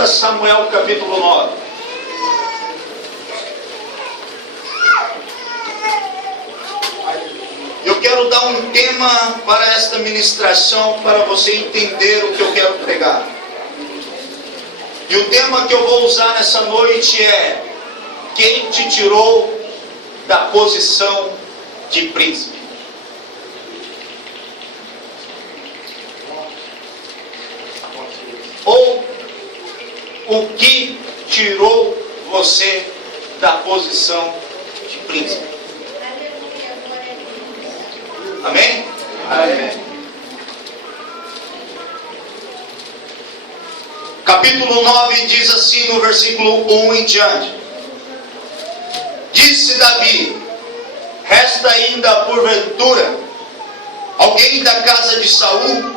2 Samuel capítulo 9. Eu quero dar um tema para esta ministração, para você entender o que eu quero pregar. E o tema que eu vou usar nessa noite é: quem te tirou da posição de príncipe? Ou o que tirou você da posição de príncipe? Amém? Amém. Capítulo 9 diz assim no versículo 1 em diante: disse Davi: resta ainda porventura alguém da casa de Saul,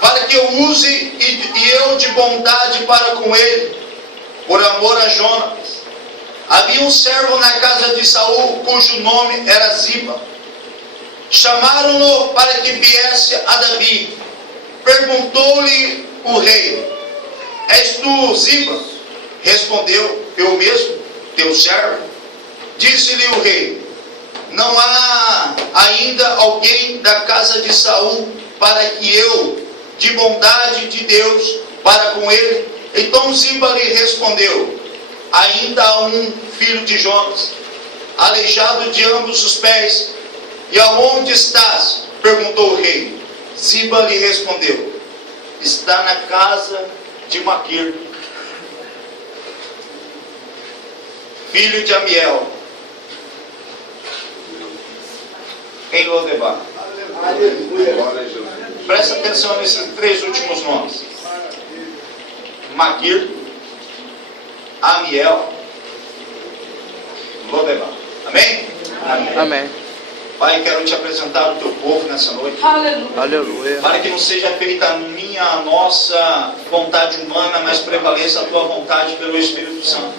para que eu use e eu de bondade para com ele, por amor a Jonatas. Havia um servo na casa de Saul, cujo nome era Ziba. Chamaram-no para que viesse a Davi. Perguntou-lhe o rei: és tu Ziba? Respondeu: eu mesmo, teu servo. Disse-lhe o rei: não há ainda alguém da casa de Saul, para que eu, de bondade de Deus, para com ele? Então Ziba lhe respondeu: ainda há um filho de Jonas, aleijado de ambos os pés. E aonde estás? Perguntou o rei. Ziba lhe respondeu: está na casa de Maquir, filho de Amiel, em Lodebar. Presta atenção nesses três últimos nomes: Maquir, Amiel, Lodebar. Amém? Amém. Amém. Pai, quero te apresentar o teu povo nessa noite. Aleluia. Para que não seja feita a nossa vontade humana, mas prevaleça a tua vontade pelo Espírito Santo.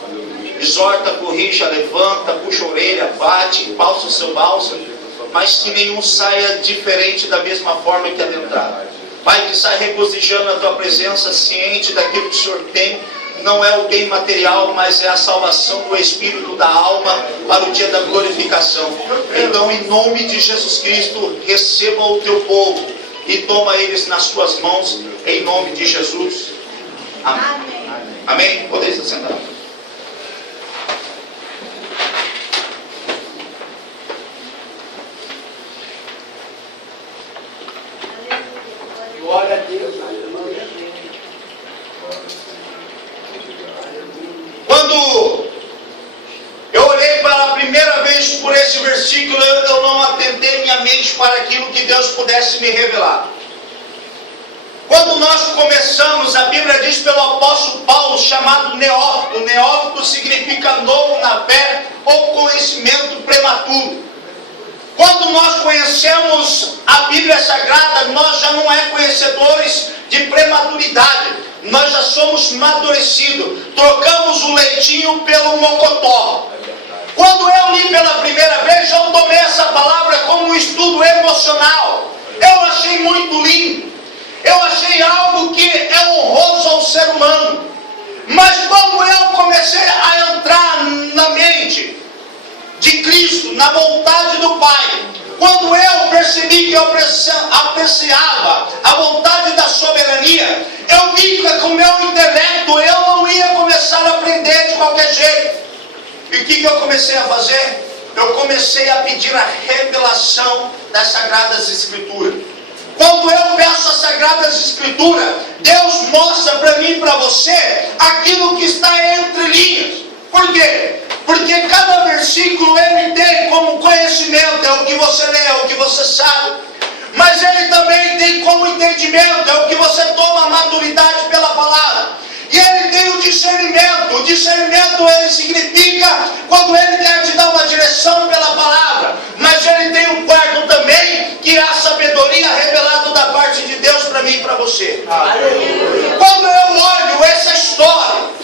Exorta, corrija, levanta, puxa a orelha, bate, pausa o seu bálsamo, mas que nenhum saia diferente da mesma forma que adentraram. Pai, que saia regozijando na tua presença, ciente daquilo que o Senhor tem. Não é o bem material, mas é a salvação do espírito, da alma, para o dia da glorificação. Então, em nome de Jesus Cristo, receba o teu povo e toma eles nas tuas mãos, em nome de Jesus. Amém. Amém? Podeis se sentar. Glória a Deus. Quando eu olhei pela primeira vez por esse versículo, eu não atentei minha mente para aquilo que Deus pudesse me revelar. Quando nós começamos, a Bíblia diz pelo apóstolo Paulo, chamado neófito. Neófito significa novo na fé ou conhecimento prematuro. Quando nós conhecemos a Bíblia Sagrada, nós já não é conhecedores de prematuridade. Nós já somos amadurecidos. Trocamos o leitinho pelo mocotó. Quando eu li pela primeira vez, eu tomei essa palavra como um estudo emocional. Eu achei muito lindo. Eu achei algo que é honroso ao ser humano. Mas quando eu comecei a entrar na mente de Cristo, na vontade do Pai, quando eu percebi que eu apreciava a vontade da soberania, eu vi que com o meu intelecto eu não ia começar a aprender de qualquer jeito. E o que eu comecei a fazer? Eu comecei a pedir a revelação das Sagradas Escrituras. Quando eu peço as Sagradas Escrituras, Deus mostra para mim e para você aquilo que está entre linhas. Por quê? Porque cada versículo ele tem como conhecimento, é o que você lê, é o que você sabe. Mas ele também tem como entendimento, é o que você toma a maturidade pela palavra. E ele tem o discernimento. O discernimento ele significa quando ele quer te dar uma direção pela palavra. Mas ele tem um quarto também, que é a sabedoria revelada da parte de Deus para mim e para você. Aleluia. Quando eu olho essa história,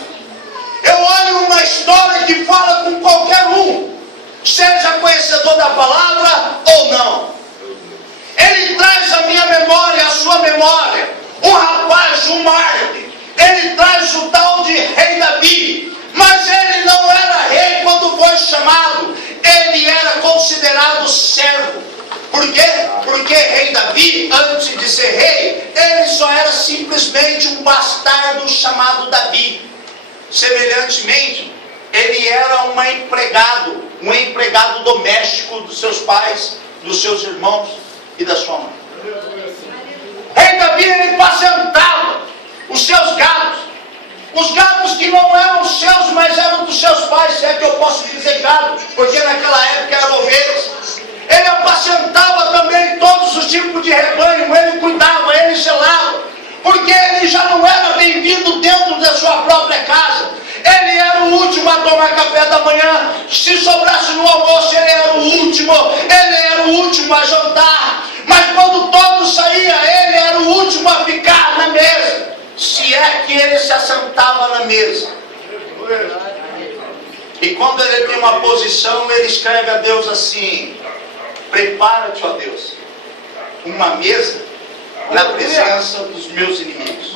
eu olho uma história que fala com qualquer um, seja conhecedor da palavra ou não. Ele traz a minha memória, a sua memória. Um rapaz, um mártir, ele traz o tal de chamado Davi. Semelhantemente, ele era um empregado doméstico dos seus pais, dos seus irmãos e da sua mãe. Rei Davi, ele apacentava os seus gados. Os gados que não eram seus, mas eram dos seus pais, se é que eu posso dizer gado, porque naquela época eram ovelhas. Ele apacentava também todos os tipos de rebanho, ele cuidava, ele zelava, porque ele já não era bem-vindo dentro da sua própria casa. Ele era o último a tomar café da manhã. Se sobrasse no almoço, ele era o último. Ele era o último a jantar. Mas quando todos saíam, ele era o último a ficar na mesa. Se é que ele se assentava na mesa. E quando ele tem uma posição, ele escreve a Deus assim: prepara-te, ó Deus, uma mesa na presença dos meus inimigos.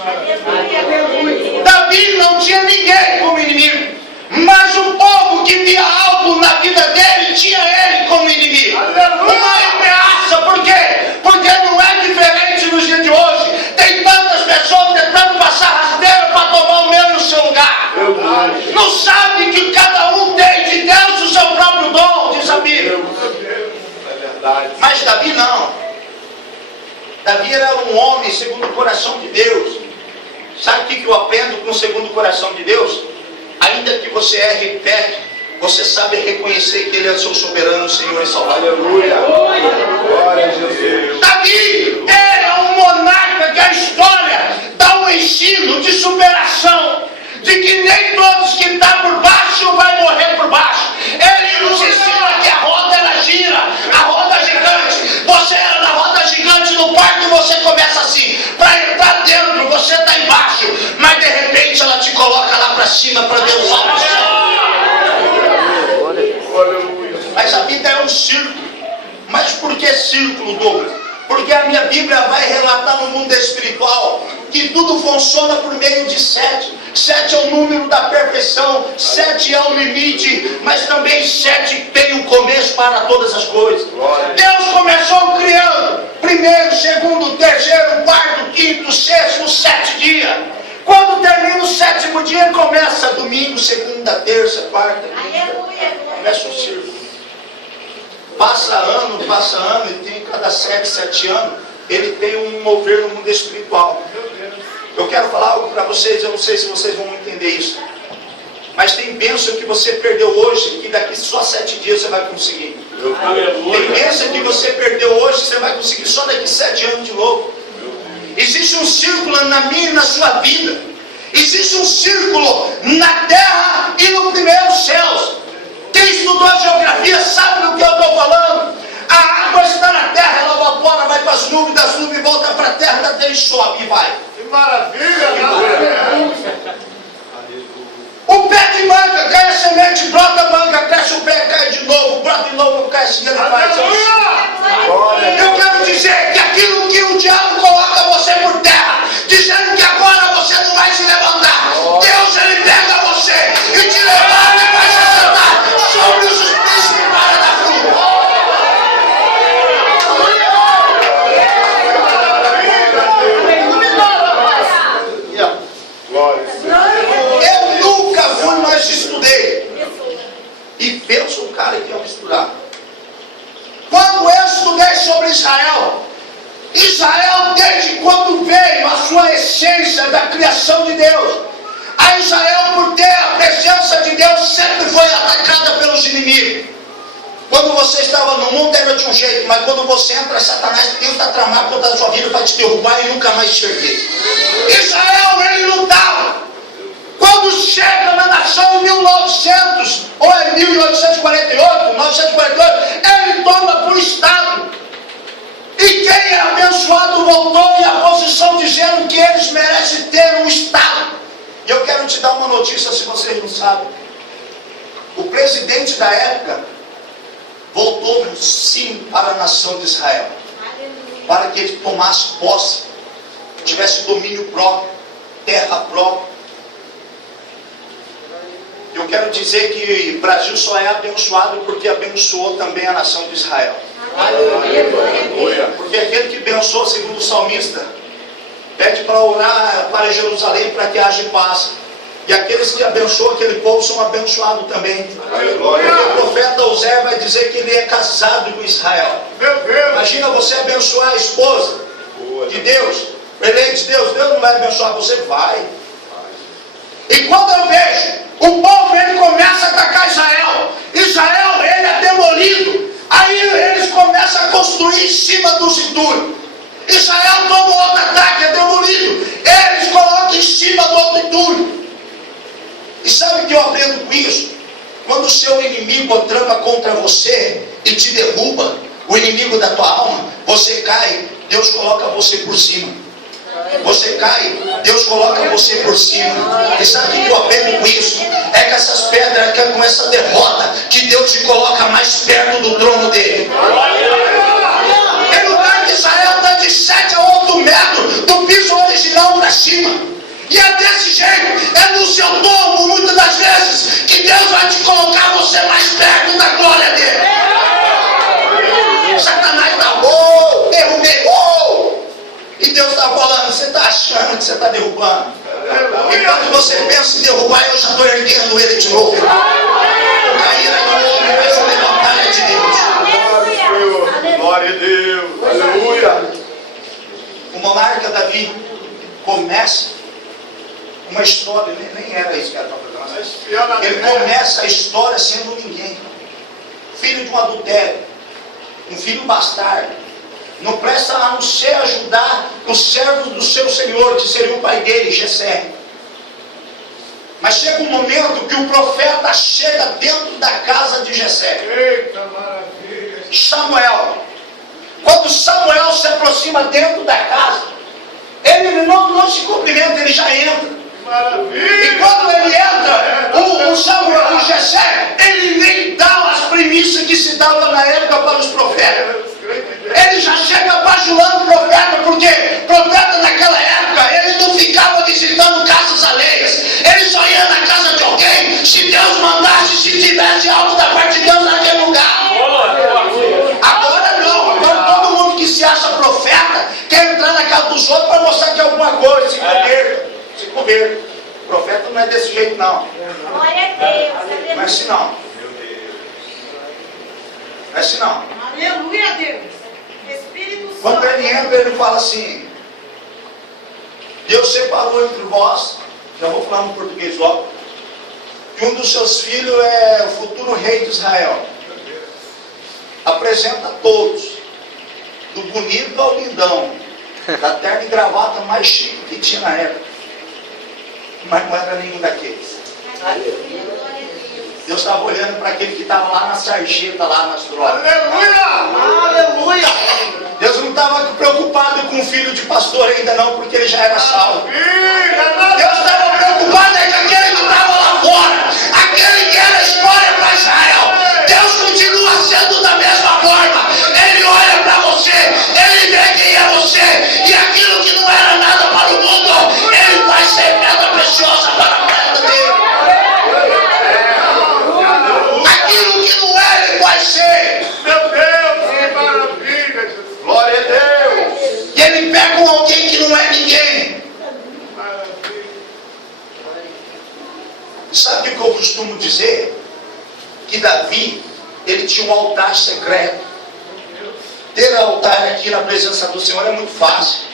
Davi não tinha ninguém como inimigo, mas o povo que via algo na vida dele tinha ele como inimigo. Uma ameaça. Por quê? Porque não é diferente nos dias de hoje. Tem tantas pessoas tentando passar rasteira para tomar o meu e o seu lugar. Não sabe que cada um tem de Deus o seu próprio dom, diz a Bíblia. Mas Davi não. Davi era um homem segundo o coração de Deus. Sabe o que eu aprendo com o segundo o coração de Deus? Ainda que você erre e peque, você sabe reconhecer que Ele é o seu soberano, Senhor e Salvador. Aleluia! Glória a Jesus! Davi era um monarca que a história dá um ensino de superação, de que nem todos que estão por baixo vai morrer por baixo. Ele nos ensina que a roda ela gira, a roda gigante. Você era na roda gigante no parque e você começa assim. Para entrar dentro, você está embaixo, mas de repente ela te coloca lá para cima para Deus usar o céu. Mas a vida é um círculo. Mas por que círculo, Douglas? Porque a minha Bíblia vai relatar no mundo espiritual que tudo funciona por meio de 7. 7 é o número da perfeição, 7 é o limite, mas também 7 tem um começo para todas as coisas. Deus começou criando primeiro, segundo, terceiro, quarto, quinto, sexto, 7 dias. Quando termina o 7º dia, começa domingo, segunda, terça, quarta, quinta. Começa o círculo. Passa ano, e tem cada 7 anos, ele tem um mover no mundo espiritual. Eu quero falar algo para vocês, eu não sei se vocês vão entender isso. Mas tem bênção que você perdeu hoje, que daqui só 7 dias você vai conseguir. Tem bênção que você perdeu hoje, você vai conseguir só daqui 7 anos de novo. Existe um círculo na minha e na sua vida. Existe um círculo na terra e no primeiro céus. Quem estudou geografia sabe do que eu estou falando. A água está na terra, ela evapora, vai para as nuvens, das nuvens volta para a terra, da terra e sobe e vai. Que maravilha! O pé de manga, cai a semente, brota a manga, cresce o pé, cai de novo, brota de novo, cai assim, ele faz. Eu quero dizer que aquilo que o diabo coloca você por terra, dizendo que agora você não vai se levantar, Deus ele pega você e te levanta e vai se assentar sobre os príncipes para da fruta. Eu nunca fui, mas estudei. E penso um cara que ia estudar. Quando eu estudei sobre Israel, Israel desde quando veio a sua essência da criação de Deus, a Israel por ter a presença de Deus sempre foi atacada pelos inimigos. Quando você estava no mundo era de um jeito, mas quando você entra, Satanás tenta tramar contra a sua vida para te derrubar e nunca mais te erguer. Israel, ele lutava. Quando chega na nação em 1900, ou em 1848, 948, ele toma para o Estado. E quem é abençoado voltou em a posição dizendo que eles merecem ter um Estado. E eu quero te dar uma notícia se vocês não sabem. O presidente da época voltou sim para a nação de Israel. Para que ele tomasse posse, tivesse domínio próprio, terra própria. Eu quero dizer que o Brasil só é abençoado porque abençoou também a nação de Israel. Porque aquele que abençoou, segundo o salmista, pede para orar para Jerusalém para que haja paz. E aqueles que abençoam aquele povo são abençoados também. O profeta Osé vai dizer que ele é casado com Israel. Imagina você abençoar a esposa de Deus, eleito de Deus. Deus não vai abençoar você? Vai. E quando eu vejo o povo, ele começa a atacar Israel. Israel, ele é demolido. Aí eles começam a construir em cima dos entulhos. Israel toma outro ataque, é demolido. Eles colocam em cima do outro entulho. E sabe o que eu aprendo com isso? Quando o seu inimigo trama contra você e te derruba, o inimigo da tua alma, você cai, Deus coloca você por cima. Você cai, Deus coloca você por cima. E sabe o que eu aprendo com isso? É que essas pedras, que é com essa derrota, que Deus te coloca mais perto do trono dele. Ele não está de Israel, está de 7 a 8 metros do piso original para cima. E é desse jeito, é no seu tombo, muitas das vezes, que Deus vai te colocar você mais perto da glória dele. Satanás está, derrubei, e Deus está falando, você está achando que você está derrubando. E quando você pensa em derrubar, eu já estou erguendo ele de novo. Cair é do homem, mas o levantar é de Deus. Glória a Deus. Aleluia. O monarca Davi começa uma história, nem era isso que era para fazer. Ele começa a história sendo ninguém. Filho de um adultério. Um filho bastardo. Não presta a não ser ajudar os servos do seu senhor, que seria o pai dele, Jessé. Mas chega um momento que o profeta chega dentro da casa de Jessé. Eita maravilha. Samuel. Quando Samuel se aproxima dentro da casa, ele não se cumprimenta, ele já entra. E quando ele entra, o Jessé, ele nem dá as primícias que se dava na época para os profetas. Ele já chega bajulando o profeta, porque o profeta naquela época, ele não ficava visitando casas alheias. Ele só ia na casa de alguém se Deus mandasse, se tivesse algo da parte de Deus naquele lugar. Agora não, agora todo mundo que se acha profeta quer entrar na casa dos outros para mostrar que é alguma coisa, se comer. O profeta não é desse jeito não. Glória a Deus. Não é assim não. Não é assim não. Aleluia, Deus. Espírito Santo. Quando ele entra, ele fala assim: Deus separou entre vós, já vou falar no português logo, que um dos seus filhos é o futuro rei de Israel. Apresenta todos, do bonito ao lindão, da terno e gravata mais chique que tinha na época, mas não era nenhum daqueles. Aleluia, glória a Deus. Deus estava olhando para aquele que estava lá na sarjeta, lá nas drogas. Aleluia. Aleluia! Deus não estava preocupado com o filho de pastor ainda não, porque ele já era salvo. Deus estava preocupado é com aquele que estava lá fora, aquele que era história para Israel. Deus continua sendo da mesma forma. Ele olha para você, ele vê quem é você, e aquilo que não era nada para o mundo, ele vai ser pedra preciosa para a pedra dele. Aquilo que não é, ele vai ser. Meu Deus, que maravilha. Glória a Deus. E ele pega alguém que não é ninguém. Sabe o que eu costumo dizer? Que Davi, ele tinha um altar secreto. Ter altar aqui na presença do Senhor é muito fácil.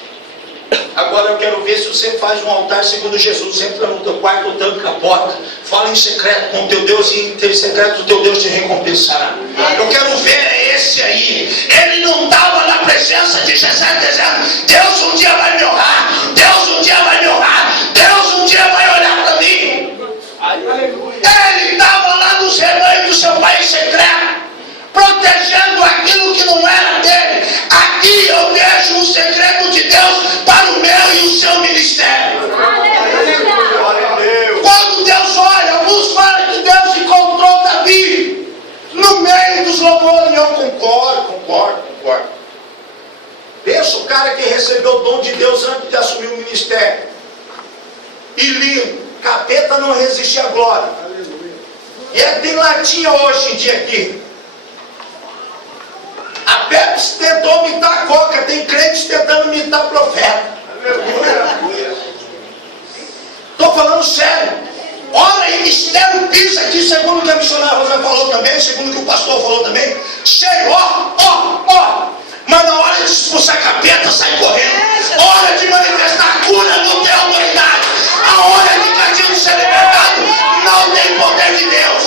Agora eu quero ver se você faz um altar segundo Jesus. Entra no teu quarto, tranca a porta, fala em secreto com o teu Deus, e em secreto o teu Deus te recompensará. Eu quero ver esse aí. Ele não estava na presença de Jessé dizendo: Deus um dia vai me honrar, Deus um dia vai me honrar, Deus um dia vai olhar para mim. Ele estava lá nos rebanhos do seu pai em secreto, protegendo aquilo que não era dele. Aqui eu vejo um segredo de Deus para o meu e o seu ministério. Glória a Deus. Quando Deus olha, alguns falam que Deus encontrou Davi no meio dos louvores. Eu concordo. Pensa o cara que recebeu o dom de Deus antes de assumir o ministério. E lindo, capeta não resiste à glória. E é tem latinha hoje em dia aqui. A Pepsi tentou imitar a Coca, tem crentes tentando imitar profeta. Estou falando sério. Ora em mistério pisa aqui, segundo o que a missionária Rosa falou também, segundo o que o pastor falou também. Cheio, ó. Mas na hora de expulsar capeta, sai correndo. Hora de manifestar cura, não tem autoridade. A hora de cativo ser libertado, não tem poder de Deus.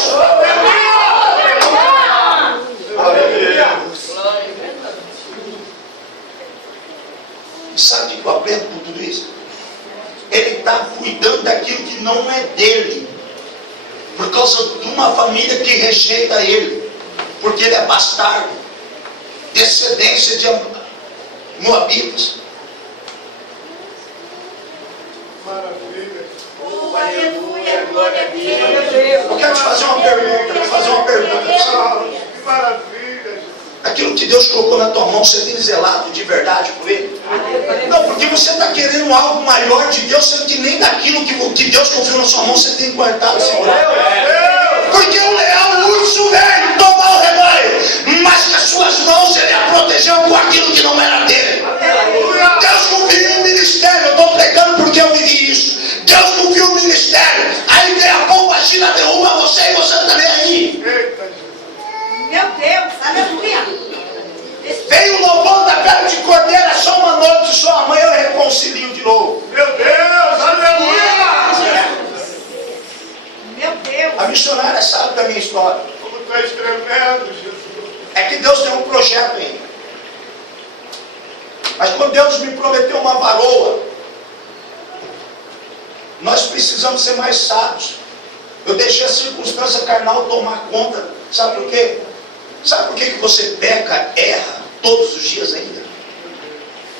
E sabe o que eu aprendo com tudo isso? Ele está cuidando daquilo que não é dele, por causa de uma família que rejeita ele, porque ele é bastardo, descendência de moabitas. Aleluia, glória a Deus. Eu quero te fazer uma pergunta, Que maravilha. Aquilo que Deus colocou na tua mão, você tem zelado de verdade por ele? Não, porque você está querendo algo maior de Deus, sendo que nem daquilo que Deus confiou na sua mão, você tem guardado esse Porque o leão, o urso vem tomar o rebanho, mas com as suas mãos ele a protegeu com aquilo que não era dele. Deus confiou um ministério, eu estou pregando porque eu vivi isso. Deus confiou um ministério, aí vem a pomba gira, derruba você e você não está nem aí. Meu Deus, aleluia. Vem o louvor da pele de cordeiro, é só uma noite, só amanhã eu reconcilio de novo. Meu Deus, aleluia. Meu Deus. A missionária sabe da minha história. Como tu és tremendo, Jesus. É que Deus tem um projeto ainda. Mas quando Deus me prometeu uma varoa, nós precisamos ser mais sábios. Eu deixei a circunstância carnal tomar conta. Sabe por quê? Sabe por que você peca, erra todos os dias ainda?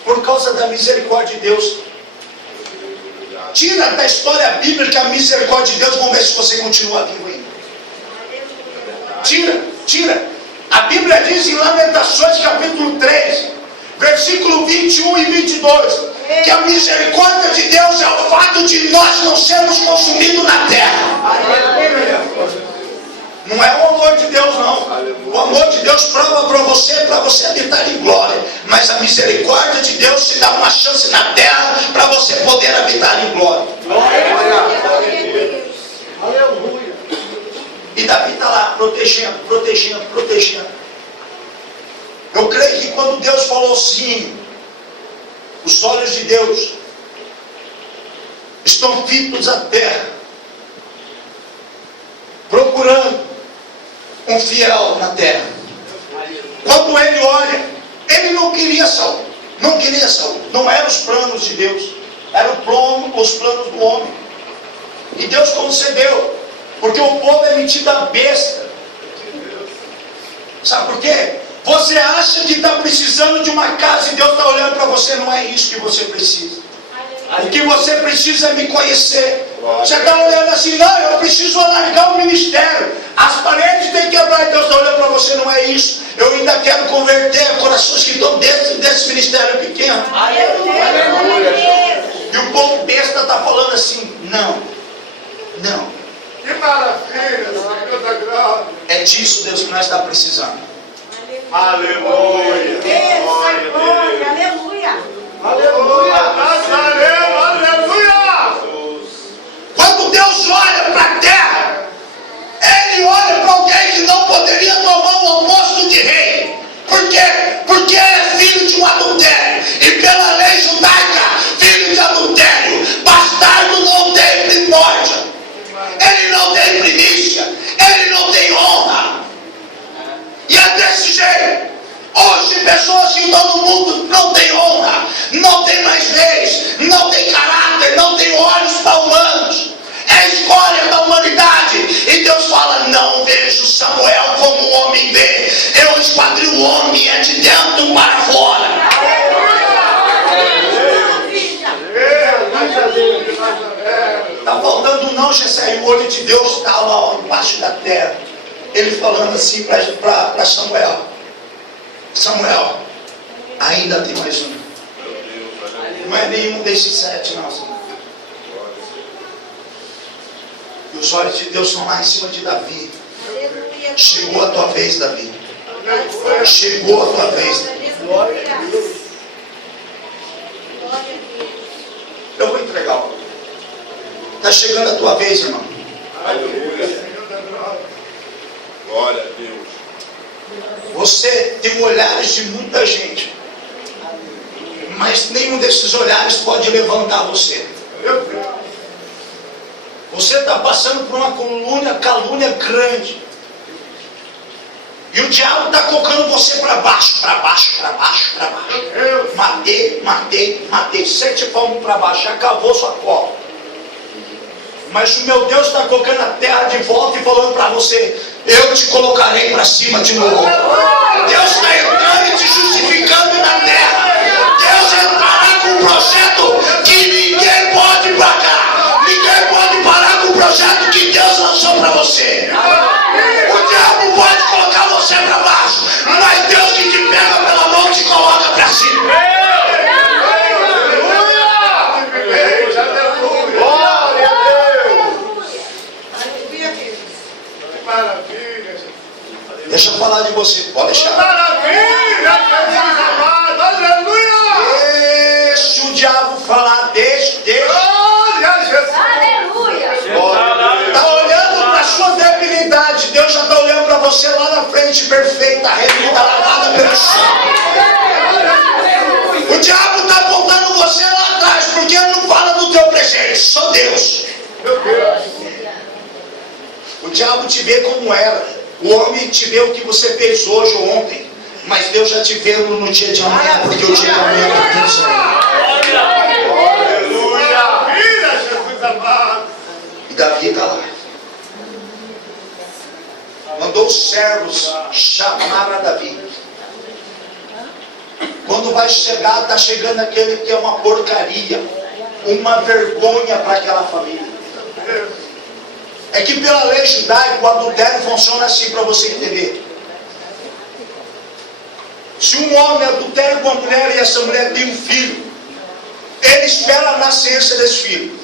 Por causa da misericórdia de Deus. Tira da história bíblica a misericórdia de Deus, vamos ver se você continua vivo ainda. Tira. A Bíblia diz em Lamentações capítulo 3, versículo 21 e 22, que a misericórdia de Deus é o fato de nós não sermos consumidos na terra. Não é o amor de Deus, não. O amor de Deus prova para você habitar em glória. Mas a misericórdia de Deus te dá uma chance na terra para você poder habitar em glória. Aleluia. E Davi está lá protegendo. Eu creio que quando Deus falou assim, os olhos de Deus estão fitos à terra, procurando um fiel na terra. Quando ele olha, ele não queria Saul. Não eram os planos de Deus, eram os planos do homem. E Deus concedeu, porque o povo é metido a besta. Sabe por quê? Você acha que está precisando de uma casa e Deus está olhando para você. Não é isso que você precisa. O que você precisa é me conhecer. Você está olhando assim, não, eu preciso alargar o ministério. As paredes têm que quebrar e Deus está olhando para você. Não é isso. Eu ainda quero converter corações que estão dentro desse ministério pequeno. E o povo besta está falando assim, não. Que maravilha, Senhor da glória. É disso, Deus, que nós estamos precisando. Aleluia. Glória, aleluia. Aleluia. Nazareno, aleluia. Quando Deus olha para a terra, Ele olha para alguém que não poderia tomar o almoço de rei. Por quê? Porque ele é filho de um adultério. E pela lei judaica, filho de adultério, bastardo não tem primórdia. Ele não tem primícia. Ele não tem honra. E é desse jeito. Hoje pessoas que estão no mundo não têm honra, não têm mais leis, não têm caráter, não têm olhos para humanos. É a escolha da humanidade. E Deus fala, não vejo Samuel como o homem vê. Eu esquadrio o homem é de dentro para fora. Está faltando não, Jessé, o olho de Deus está lá embaixo da terra. Ele falando assim para Samuel. Samuel, ainda tem mais um. Não é nenhum desses 7, não, Samuel. E os olhos de Deus estão lá em cima de Davi. Chegou a tua vez, Davi. Chegou a tua vez. Está chegando a tua vez, irmão. Aleluia. Glória a Deus. Você tem olhares de muita gente, mas nenhum desses olhares pode levantar você. Você está passando por uma calúnia grande. E o diabo está colocando você para baixo, para baixo, para baixo, para baixo. Matei. 7 palmos para baixo, acabou sua cola. Mas o meu Deus está colocando a terra de volta e falando para você: eu te colocarei para cima de novo. Deus está entrando e te justificando na terra. Deus entrará com um projeto que ninguém pode parar. Ninguém pode parar com o projeto que Deus lançou para você. O diabo pode colocar você para baixo, mas Deus que te pega pela mão te coloca para cima. Glória a Deus. Maravilha. Deixa eu falar de você, pode deixar. Maravilha, Jesus amado. Aleluia. Deixa o diabo falar, deixa. Glória a Jesus. Aleluia. Está olhando para a sua debilidade. Deus já está olhando para você lá na frente, perfeita, remida, lavada pelo sangue. O diabo está apontando você lá atrás, porque ele não fala do teu presente, só Deus. Meu Deus. O diabo te vê como era. O homem te vê o que você fez hoje ou ontem. Mas Deus já te vê no dia de amanhã, porque o dia de amanhã é Deus. Aleluia. Mira, Jesus amado. E Davi está lá. Mandou os servos chamar a Davi. Quando vai chegar, está chegando aquele que é uma porcaria, uma vergonha para aquela família. É que pela lei judaica o adultério funciona assim, para você entender. Se um homem adultera com uma mulher e essa mulher tem um filho, ele espera a nascença desse filho.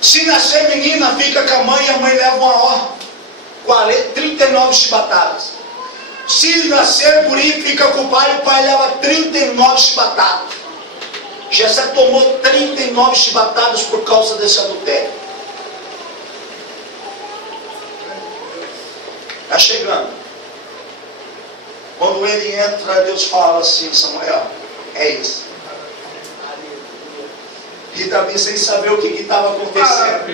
Se nascer menina, fica com a mãe e a mãe leva uma 39 chibatadas. Se nascer guri, fica com o pai leva 39 chibatadas. Jessé tomou 39 chibatadas por causa desse adultério. Está chegando. Quando ele entra, Deus fala assim: Samuel, é isso. E Davi, sem saber o que estava acontecendo,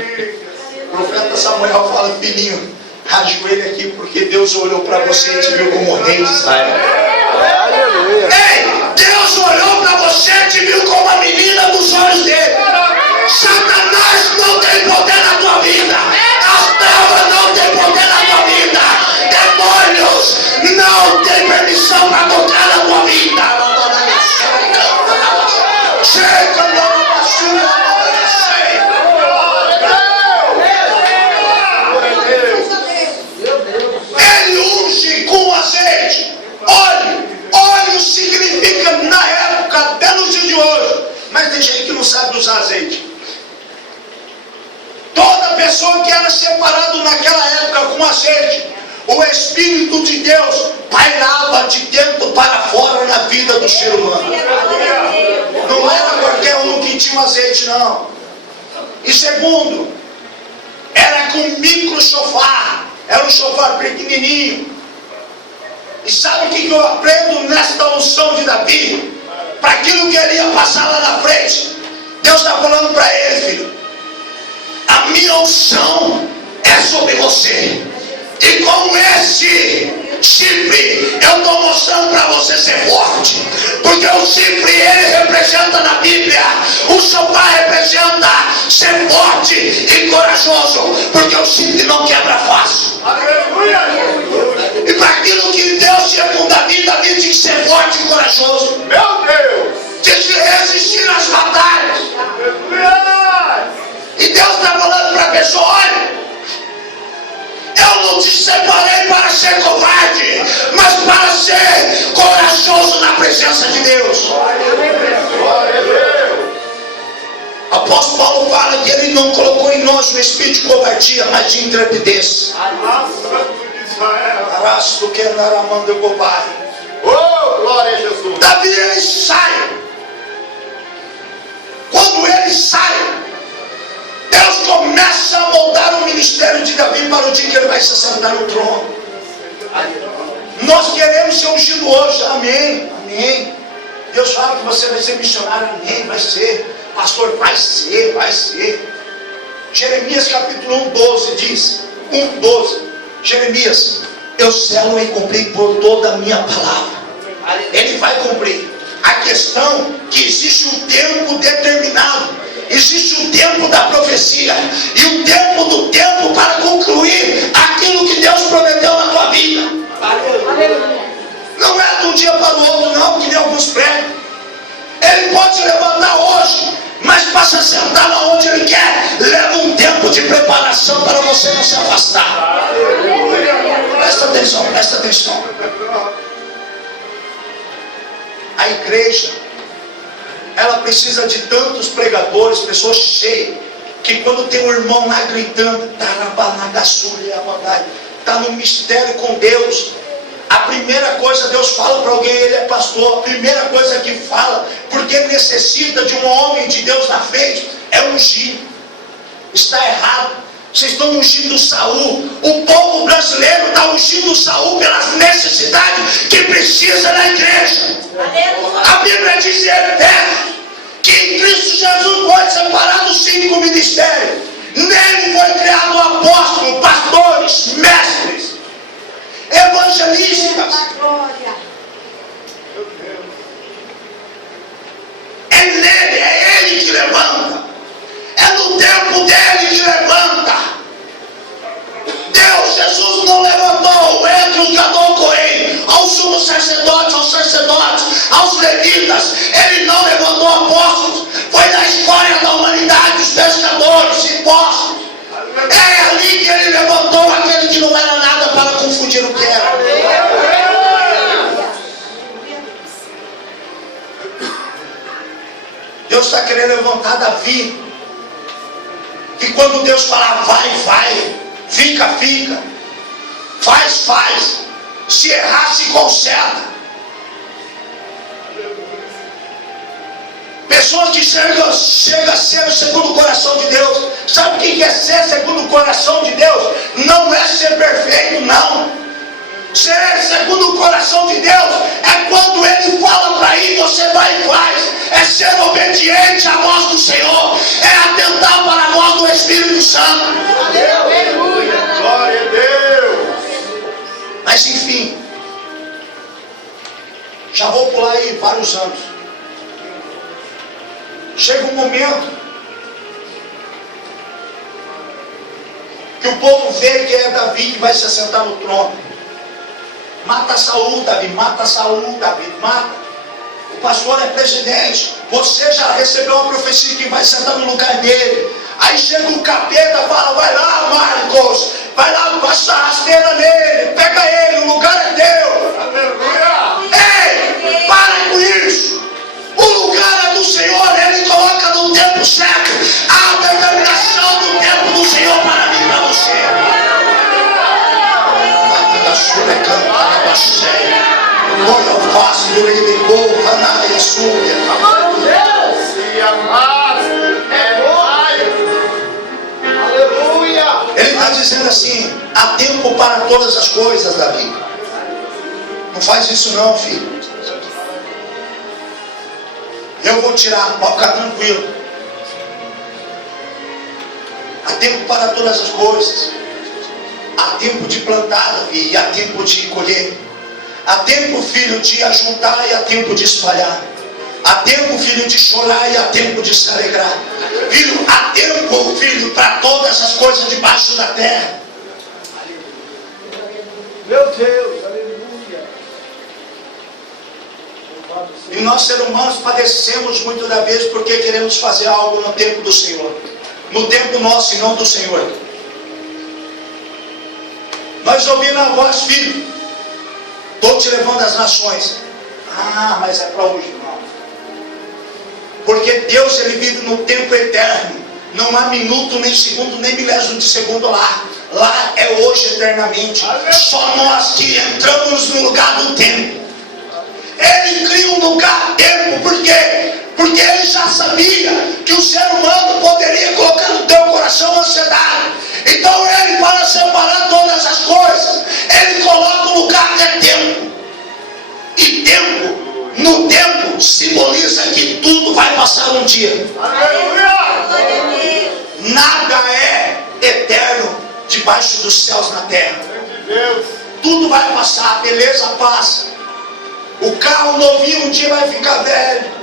o profeta Samuel fala: filhinho, ajoelha aqui, porque Deus olhou para você e te viu como rei de Israel. Aleluia. Ei, Deus olhou para você e te viu como a menina dos olhos dele. Satanás não tem poder na tua vida. As trevas não têm poder na tua vida. Demônios não têm permissão para tocar na tua vida. Chega, ele unge com azeite. Óleo significa na época, até nos dias de hoje. Mas tem gente que não sabe usar azeite. Toda pessoa que era separado naquela época com azeite, o Espírito de Deus pairava de dentro para fora na vida do ser humano. Não era qualquer um que tinha azeite, não. E segundo, era com micro chofar. Era um chofar pequenininho. E sabe o que eu aprendo nesta unção de Davi? Para aquilo que ele ia passar lá na frente, Deus está falando para ele: filho, a minha unção é sobre você. E com esse chifre eu estou mostrando para você ser forte. Porque o chifre, ele representa na Bíblia, o chofar representa ser forte e corajoso. Porque o chifre não quebra fácil. Aleluia. E para aquilo que Deus tinha com Davi, Davi tinha que ser forte e corajoso. Meu Deus. Tinha que resistir às batalhas. Aleluia. E Deus está falando para a pessoa: olha, eu não te separei para ser covarde, mas para ser corajoso na presença de Deus. Glória a Deus. Apóstolo Paulo fala que ele não colocou em nós o espírito de covardia, mas de intrepidez. Santo de Israel. Arasto que naramando cobai. Oh, glória a Jesus. Davi, ele sai. Quando ele sai, Deus Deus começa a moldar o ministério de Davi para o dia que ele vai se sentar no trono. Nós queremos ser ungido hoje, amém, amém. Deus fala que você vai ser missionário, amém, vai ser. Pastor, vai ser, vai ser. Jeremias capítulo 1, 12 diz, 1, 12, Jeremias, eu selo e cumpri por toda a minha palavra. Ele vai cumprir. A questão que existe um tempo determinado, existe um tempo da profecia e um tempo do tempo para concluir aquilo que Deus prometeu na tua vida. Não é de um dia para o outro não, que nem alguns pregam. Ele pode se levantar hoje, mas para se sentar lá onde ele quer, leva um tempo de preparação para você não se afastar. Presta atenção, presta atenção. A igreja, ela precisa de tantos pregadores, pessoas cheias, que quando tem um irmão lá gritando, está no mistério com Deus, a primeira coisa Deus fala para alguém, ele é pastor, a primeira coisa que fala, porque ele necessita de um homem de Deus na frente, é ungir. Está errado. Vocês estão ungindo Saul. O povo brasileiro está ungindo Saul pelas necessidades que precisa na igreja. A Bíblia diz em Efésios que em Cristo Jesus foi separado 5 ministérios. Nele foi criado apóstolos, pastores, mestres, evangelistas. É nele, é ele que levanta. É no tempo dele que levanta. Deus, Jesus não levantou entre os Gadol-Cohen, aos sumos sacerdotes, aos levitas. Ele não levantou apóstolos. Foi na história da humanidade, os pescadores, impostos. É ali que ele levantou aquele que não era nada para confundir o que era. Deus está querendo levantar Davi. Que quando Deus falar vai, vai, fica, fica, faz, faz, se errar, se conserta. Pessoas que chegam a ser segundo o coração de Deus. Sabe o que é ser segundo o coração de Deus? Não é ser perfeito, não. Ser segundo o coração de Deus é quando Ele fala para ir, você vai e faz. É ser obediente à voz do Senhor. É atentar para a voz do Espírito Santo. Glória a Deus. Mas enfim, já vou pular aí vários anos. Chega um momento que o povo vê que é Davi que vai se assentar no trono. Mata Saul, Davi, mata Saul, Davi, mata. O pastor é presidente. Você já recebeu uma profecia que vai sentar no lugar dele. Aí chega o capeta e fala, vai lá, Marcos, vai lá, passa a rasteira nele, pega ele, o lugar é teu. Aleluia. Ei, para com isso. O lugar é do Senhor, Ele coloca no tempo certo a determinação do tempo do Senhor para mim e para você. Olha o fácil do inimigo, Canaia, Súria. Se a paz é mais. Aleluia. Ele está dizendo assim, há tempo para todas as coisas, Davi. Não faz isso não, filho. Eu vou tirar, pode ficar tranquilo. Há tempo para todas as coisas. Há tempo de plantar, Davi, e há tempo de colher. Há tempo, filho, de ajuntar e há tempo de espalhar. Há tempo, filho, de chorar e há tempo de se alegrar. Filho, há tempo, filho, para todas as coisas debaixo da terra. Meu Deus, aleluia. E nós, seres humanos, padecemos muito da vez porque queremos fazer algo no tempo do Senhor. No tempo nosso e não do Senhor. Nós ouvimos a voz, filho, estou te levando às nações. Ah, mas é para hoje não. Porque Deus, Ele vive no tempo eterno. Não há minuto, nem segundo, nem milésimo de segundo lá. Lá é hoje eternamente. Só nós que entramos no lugar do tempo. Ele cria um lugar, tempo, porque Porque ele já sabia que o ser humano poderia colocar no teu coração ansiedade. Então ele, para separar todas as coisas, ele coloca um lugar que é tempo. E tempo, no tempo, simboliza que tudo vai passar um dia. Aleluia! Nada é eterno debaixo dos céus na terra. Tudo vai passar, a beleza passa. O carro novinho um dia vai ficar velho.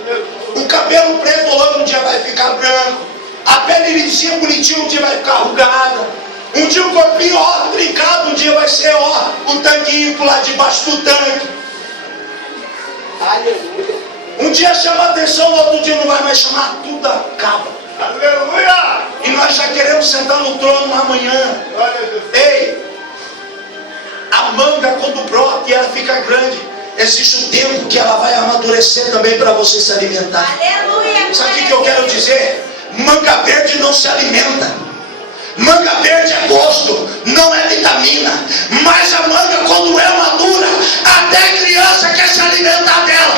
O cabelo preto logo um dia vai ficar branco. A pele lisinha, bonitinha, um dia vai ficar arrugada. Um dia o corpinho, ó, trincado, um dia vai ser, ó, o tanquinho lá debaixo do tanque. Aleluia. Um dia chama a atenção, outro dia não vai mais chamar, tudo acaba. Aleluia! E nós já queremos sentar no trono amanhã. Glória a Deus. Ei, a manga quando brota e ela fica grande, existe um tempo que ela vai amadurecer também para você se alimentar. Aleluia. Sabe o que eu quero dizer? Manga verde não se alimenta. Manga verde é gosto, não é vitamina. Mas a manga quando é madura, até criança quer se alimentar dela.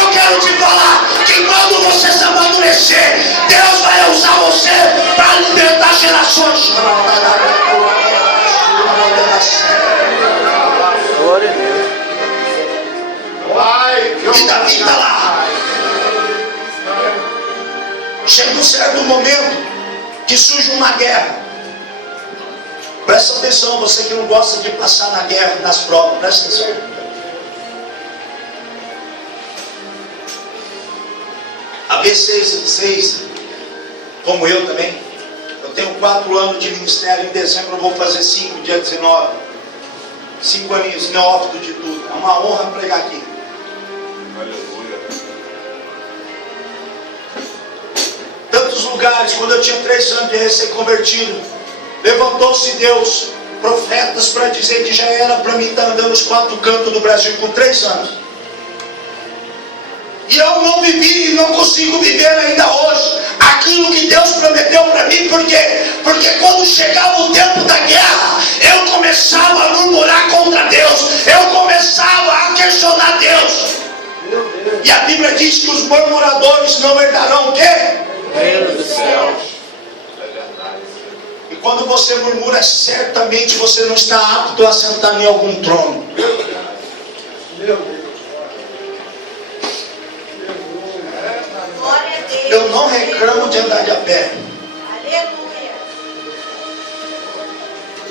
Eu quero te falar que quando você se amadurecer, Deus vai usar você para alimentar gerações. Glória a Deus. Pai, E Davi está lá. Chega um certo momento que surge uma guerra. Presta atenção, você que não gosta de passar na guerra, nas provas, presta atenção. A vocês, como eu também, eu tenho 4 anos de ministério, em dezembro eu vou fazer 5, dia 19. 5 aninhos, neófito de tudo. É uma honra pregar aqui. Aleluia. Tantos lugares, quando eu tinha 3 anos de recém-convertido, levantou-se Deus, profetas para dizer que já era para mim estar andando os 4 cantos do Brasil com 3 anos. E eu não vivi e não consigo viver ainda hoje aquilo que Deus prometeu para mim, porque quando chegava o tempo da guerra, eu começava a murmurar contra Deus, eu começava a questionar Deus. E a Bíblia diz que os murmuradores não herdarão o quê? Reino dos céus. E quando você murmura, certamente você não está apto a sentar em algum trono. Meu Deus. Glória a Deus. Eu não reclamo de andar de a pé, Aleluia.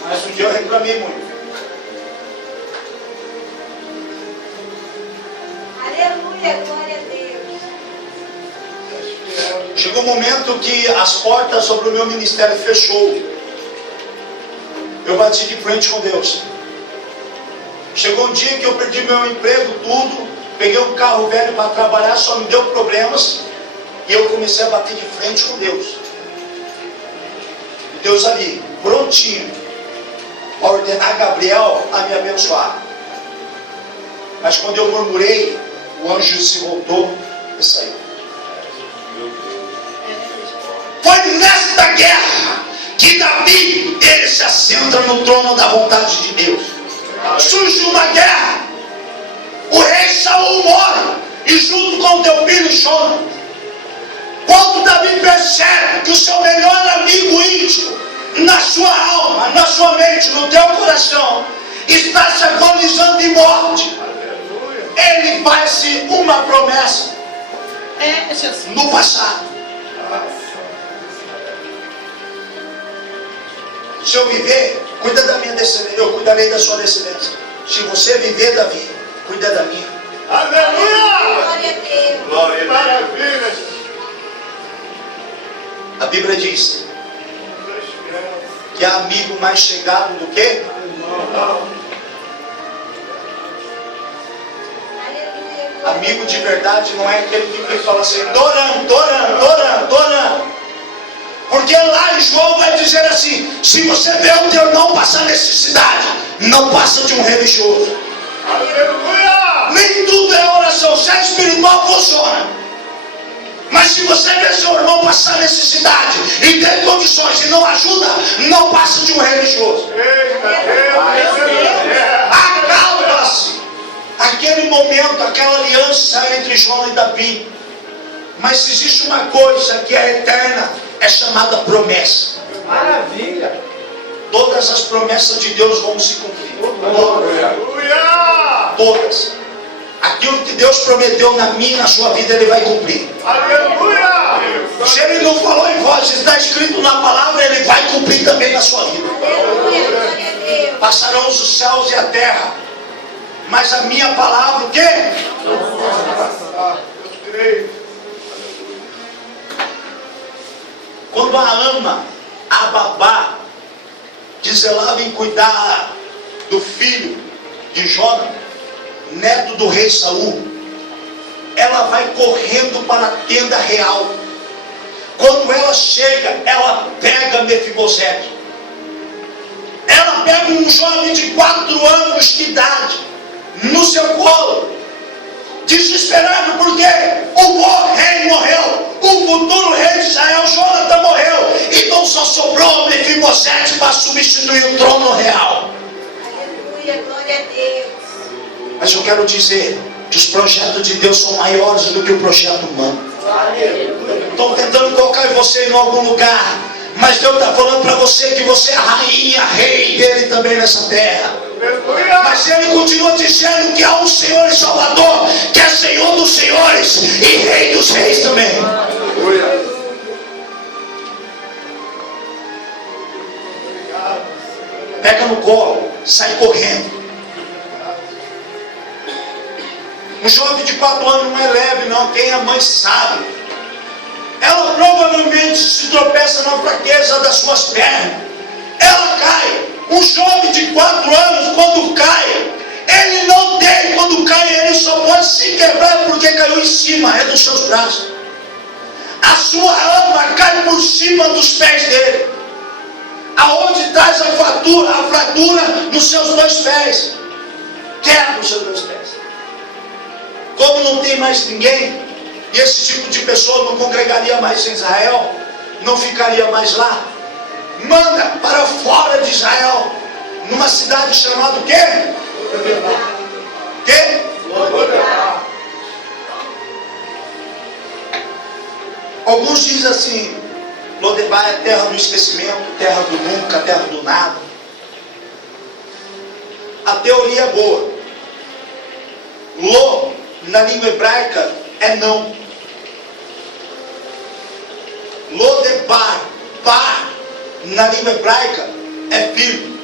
mas um dia eu reclamei muito. Aleluia. Glória a Deus. Chegou um momento que as portas sobre o meu ministério fechou. Eu bati de frente com Deus. Chegou um dia que eu perdi meu emprego, tudo. Peguei um carro velho para trabalhar, só me deu problemas. E eu comecei a bater de frente com Deus. E Deus ali, prontinho, para ordenar Gabriel a me abençoar. Mas quando eu murmurei, o anjo se voltou e saiu. Foi nesta guerra que Davi, ele se assenta no trono da vontade de Deus. Surge uma guerra, o rei Saul morre, e junto com teu filho Jonathan. Quando Davi percebe que o seu melhor amigo íntimo, na sua alma, na sua mente, no teu coração, está se agonizando de morte, ele faz-se uma promessa no passado. Se eu viver, cuida da minha descendência, eu cuidarei da sua descendência. Se você viver, Davi, cuida da minha. Aleluia! Glória a Deus. Glória, maravilha. A Bíblia diz que há amigo mais chegado do que? Aleluia. Amigo de verdade não é aquele que fala assim, Doran, Doran, Doran, Doran. Porque lá em João vai dizer assim, se você vê o teu irmão passar necessidade, não passa de um religioso. Aleluia! Nem tudo é oração, se é espiritual funciona. Mas se você vê seu irmão passar necessidade e tem condições e não ajuda, não passa de um religioso. Acalma-se aquele momento, aquela aliança entre João e Davi. Mas se existe uma coisa que é eterna, é chamada promessa. Maravilha. Todas as promessas de Deus vão se cumprir. Aleluia! Todas. Aquilo que Deus prometeu na minha e na sua vida, Ele vai cumprir. Aleluia! Se Ele não falou em voz, está escrito na palavra, Ele vai cumprir também na sua vida. Aleluia, glória a Deus. Passarão os céus e a terra, mas a minha palavra, o quê? Eu creio. Quando a ama, a babá, que zelava em cuidar do filho de Jonas, neto do rei Saul, ela vai correndo para a tenda real. Quando ela chega, ela pega Mefibosete. Ela pega um jovem de 4 anos de idade no seu colo, desesperado porque o rei morreu, o futuro rei de Israel, Jonathan, morreu. Então só sobrou Mefibosete para substituir o trono real. Aleluia, glória a Deus. Mas eu quero dizer que os projetos de Deus são maiores do que o projeto humano. Estão tentando colocar você em algum lugar, mas Deus está falando para você que você é a rainha, rei dele também nessa terra. Aleluia! Mas Ele continua dizendo que há um Senhor e Salvador, que é Senhor dos senhores e Rei dos reis também. Aleluia! Pega no colo, sai correndo. Um jovem de 4 anos não é leve não, quem é mãe sabe. Ela provavelmente se tropeça na fraqueza das suas pernas. Ela cai. Um jovem de 4 anos, quando cai, ele não tem, quando cai, ele só pode se quebrar porque caiu em cima, é dos seus braços. A sua alma cai por cima dos pés dele. Aonde traz a fratura nos seus 2 pés. Quebra os seus 2 pés. Como não tem mais ninguém, e esse tipo de pessoa não congregaria mais em Israel, não ficaria mais lá, manda para fora de Israel, numa cidade chamada o quê? Quê? Alguns dizem assim, Lodebar é terra do esquecimento, terra do nunca, terra do nada. A teoria é boa. Lo, na língua hebraica, é não. Lodebar, bar, na língua hebraica, é filho.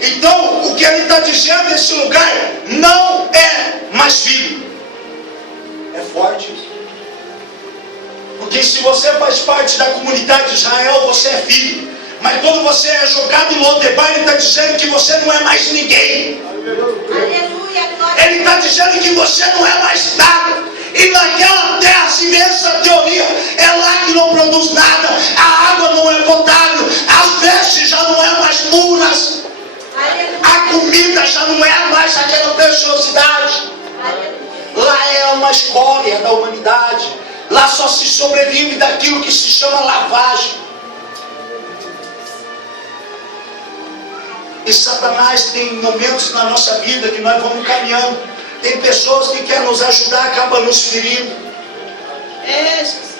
Então, o que ele está dizendo nesse lugar não é mais filho. É forte isso. Porque se você faz parte da comunidade de Israel, você é filho. Mas quando você é jogado em Lodebar, ele está dizendo que você não é mais ninguém. Aleluia, glória a Ele está dizendo que você não é mais nada. E naquela terra, se vê essa teoria, é lá que não produz nada. A água não é potável, as vestes já não é mais puras, Aleluia. a comida já não é mais aquela preciosidade. Aleluia. Lá é uma escória da humanidade. Lá só se sobrevive daquilo que se chama lavagem. E Satanás tem momentos na nossa vida que nós vamos caminhando. Tem pessoas que querem nos ajudar, acabam nos ferindo.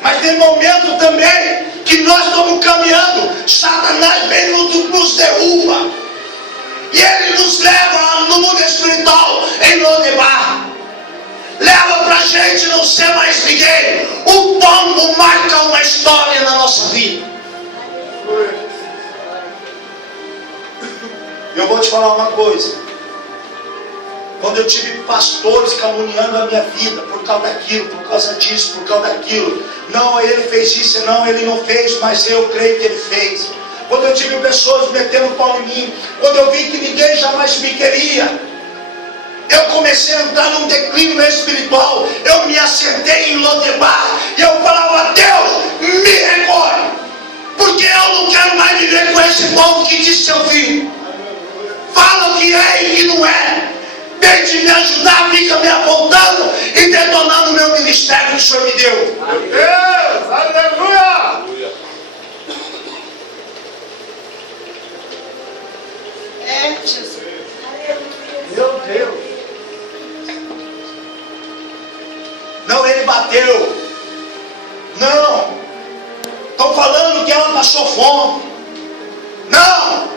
Mas tem momento também que nós estamos caminhando, Satanás vem nos derruba. E ele nos leva no mundo espiritual, em Lodebar. Leva pra gente não ser mais ninguém. O tombo marca uma história na nossa vida. Eu vou te falar uma coisa. Quando eu tive pastores caluniando a minha vida por causa daquilo, por causa disso, por causa daquilo. Não, ele fez isso, não, ele não fez, mas eu creio que ele fez. Quando eu tive pessoas metendo pau em mim, quando eu vi que ninguém jamais me queria, eu comecei a entrar num declínio espiritual. Eu me assentei em Lodebar e eu falava: Deus, me recolhe, porque eu não quero mais viver com esse povo que diz seu filho. Fala o que é e o que não é. Tente me ajudar, fica me apontando e detonando o meu ministério que o Senhor me deu. Deus, aleluia! É, Jesus. Aleluia. Meu Deus. Não, ele bateu. Não. Estão falando que ela passou fome. Não.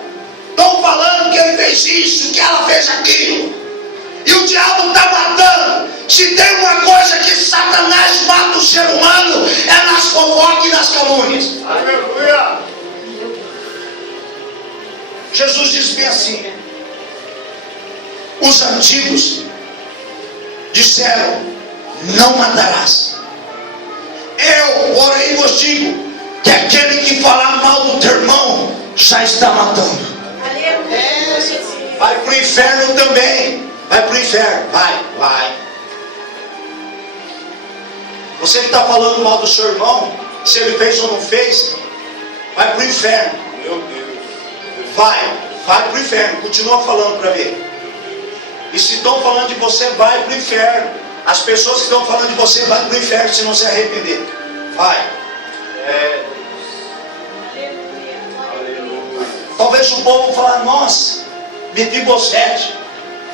Estão falando que ele fez isso, que ela fez aquilo. E o diabo está matando. Se tem uma coisa que Satanás mata o ser humano, é nas fofocas e nas calúnias. Aleluia. Jesus disse bem assim: os antigos disseram, não matarás. Eu, porém, vos digo que aquele que falar mal do teu irmão já está matando. Aleluia, Jesus. Vai para o inferno também. Vai para o inferno. Vai. Você que está falando mal do seu irmão, se ele fez ou não fez, vai para o inferno. Meu Deus. Vai para o inferno. Continua falando para ver. E se estão falando de você, vai para o inferno. As pessoas que estão falando de você, vai para o inferno se não se arrepender. Vai. Talvez o povo fale, nossa, Mefibosete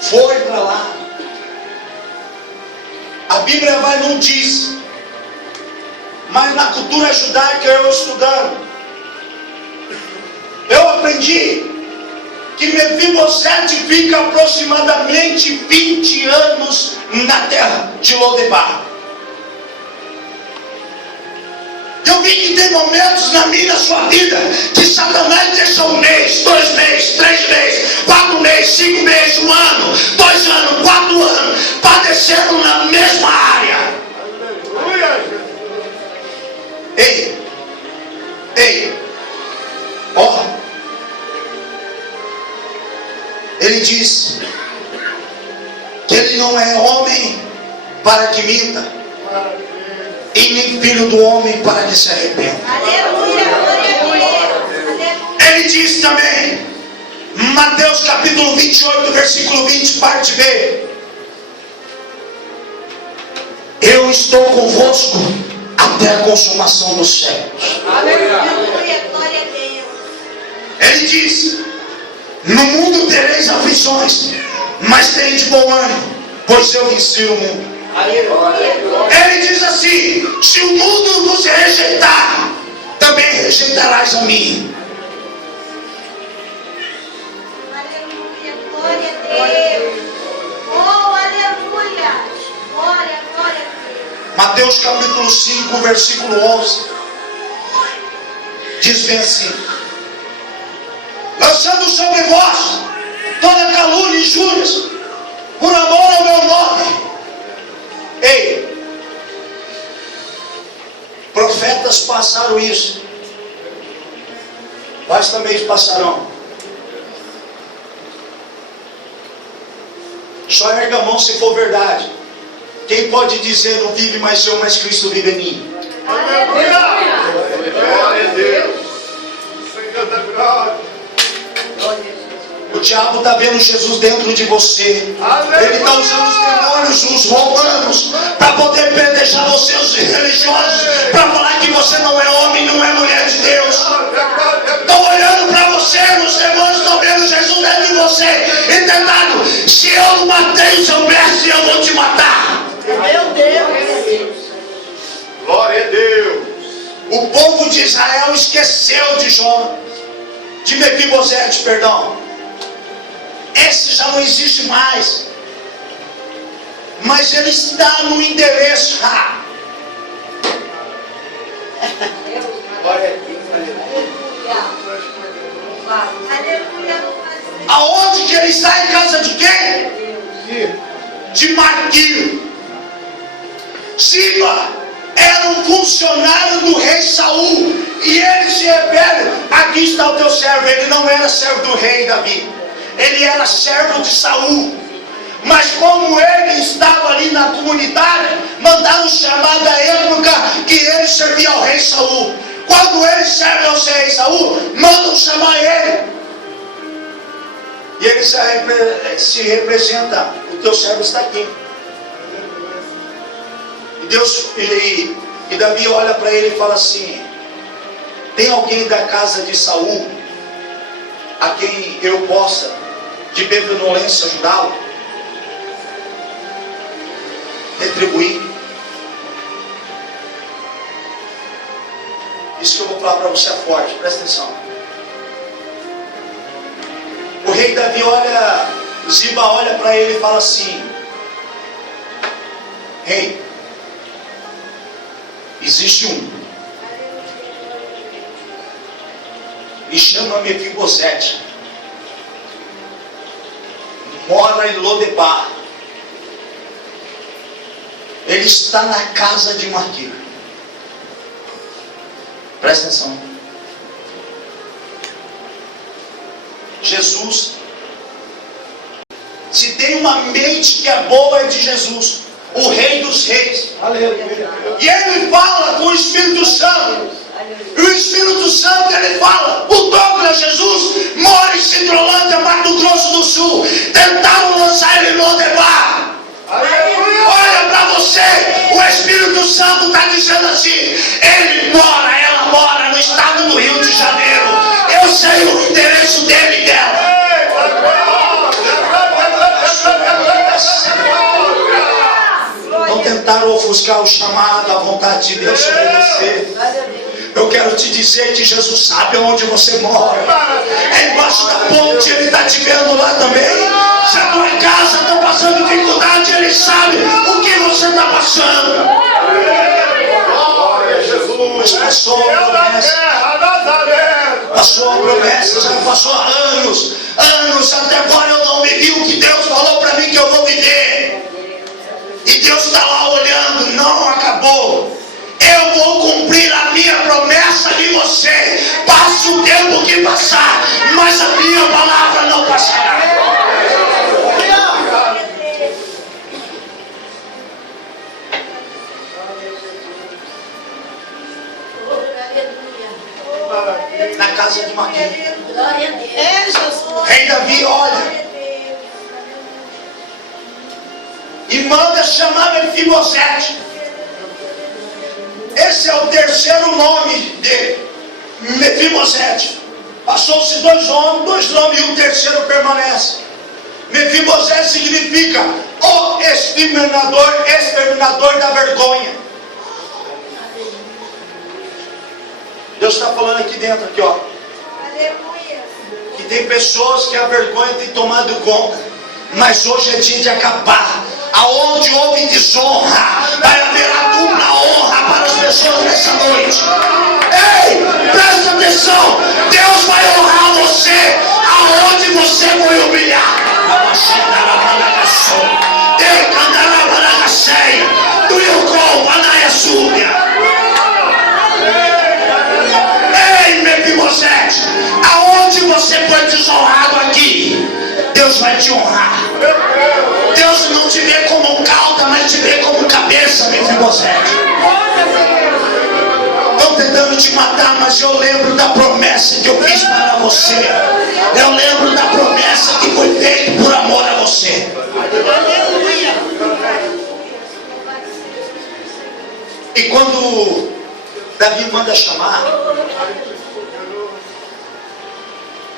foi para lá. A Bíblia não diz. Mas na cultura judaica eu estudando, eu aprendi que Mefibosete fica aproximadamente 20 anos na terra de Lodebar. Eu vi que tem momentos na minha e na sua vida que Satanás deixa 1 mês, 2 meses, 3 meses, 4 meses, 5 meses, 1 ano, 2 anos, 4 anos, padecendo na mesma área. Aleluia, Jesus. Ei, ó, ele diz que ele não é homem para que minta, e nem filho do homem para que se arrependa. Aleluia, glória a Deus. Aleluia. Ele diz também, Mateus capítulo 28, versículo 20, parte B: eu estou convosco até a consumação dos séculos. Aleluia, glória a Deus. Ele diz, no mundo tereis aflições, mas tende bom ânimo, pois eu venci o mundo. Ele diz assim, se o mundo vos rejeitar, também rejeitarás a mim. Aleluia, glória a Deus. Oh, aleluia. Glória a Deus. Mateus capítulo 5, versículo 11, diz bem assim: lançando sobre vós toda calúnia e injúrias, por amor ao meu nome. Ei, profetas passaram isso, vós também passarão. Só erga a mão se for verdade. Quem pode dizer, não vive mais eu, mas Cristo vive em mim? Aleluia. Glória a Deus. Senhor da glória. O diabo está vendo Jesus dentro de você. Ele está usando os demônios, os romanos, para poder pelejar você, os religiosos, para falar que você não é homem, não é mulher de Deus. Estão olhando para você, os demônios estão vendo Jesus dentro de você e tentando, se eu não matei o seu mestre, eu vou te matar. Meu Deus. Glória a Deus. O povo de Israel esqueceu de Jonas, de Mefibosete, perdão. Esse já não existe mais. Mas ele está no endereço. Glória a Deus. Aleluia. Aonde que ele está? Em casa de quem? De Maquir. Siba era um funcionário do rei Saul. E ele se revela: aqui está o teu servo. Ele não era servo do rei Davi, ele era servo de Saul. Mas como ele estava ali na comunidade, mandaram chamar da época que ele servia ao rei Saul. Quando ele serve ao rei Saul, mandam chamar ele. E ele se representa: o teu servo está aqui. E Davi olha para ele e fala assim: tem alguém da casa de Saul a quem eu possa, de benevolência, ajudá-lo, retribuir? falar para você forte, presta atenção. O rei Davi olha, Ziba olha para ele e fala assim: rei, existe um, e chama Mefibosete, mora em Lodebar, ele está na casa de Maquir. Presta atenção. Jesus, se tem uma mente que é boa, é de Jesus, o Rei dos Reis. Aleluia. E ele fala com o Espírito Santo. E o Espírito Santo, ele fala: o Douglas Jesus mora em Citrolândia, Mato Grosso do Sul. Tentaram lançar ele em Lodebar. Olha para você, o Espírito Santo está dizendo assim: ela mora no estado do Rio de Janeiro. Eu sei o endereço dele e dela. Não tentaram ofuscar o chamado, a vontade de Deus sobre você. Eu quero te dizer que Jesus sabe onde você mora. É embaixo da ponte, Ele está te vendo lá também. Se a tua casa está passando dificuldade, Ele sabe o que você está passando. Mas passou a promessa. Passou a promessa, já passou há anos. Até agora eu não vivi o que Deus falou para mim que eu vou viver. E Deus está lá olhando, não acabou. Eu vou cumprir a minha promessa de você. Passe o tempo que passar, mas a minha palavra não passará. Na casa de Maquir, rei Davi olha e manda chamar Mefibosete. Esse é o terceiro nome dele, Mefibosete. Passou-se dois nomes e o terceiro permanece. Mefibosete significa o exterminador da vergonha. Deus está falando aqui dentro, aqui, ó. Que tem pessoas que a vergonha tem tomado conta. Mas hoje é dia de acabar. Aonde houve desonra, vai haver a dupla honra para as pessoas nessa noite. Ei, presta atenção. Deus vai honrar você aonde você foi humilhado. Ei, Mefibosete, aonde você foi desonrado aqui, Deus vai te honrar. Deus não te vê como cauda, mas te vê como cabeça, Mefibosete. Estão tentando te matar, mas eu lembro da promessa que eu fiz para você. Eu lembro da promessa que foi feita por amor a você. E quando Davi manda chamar,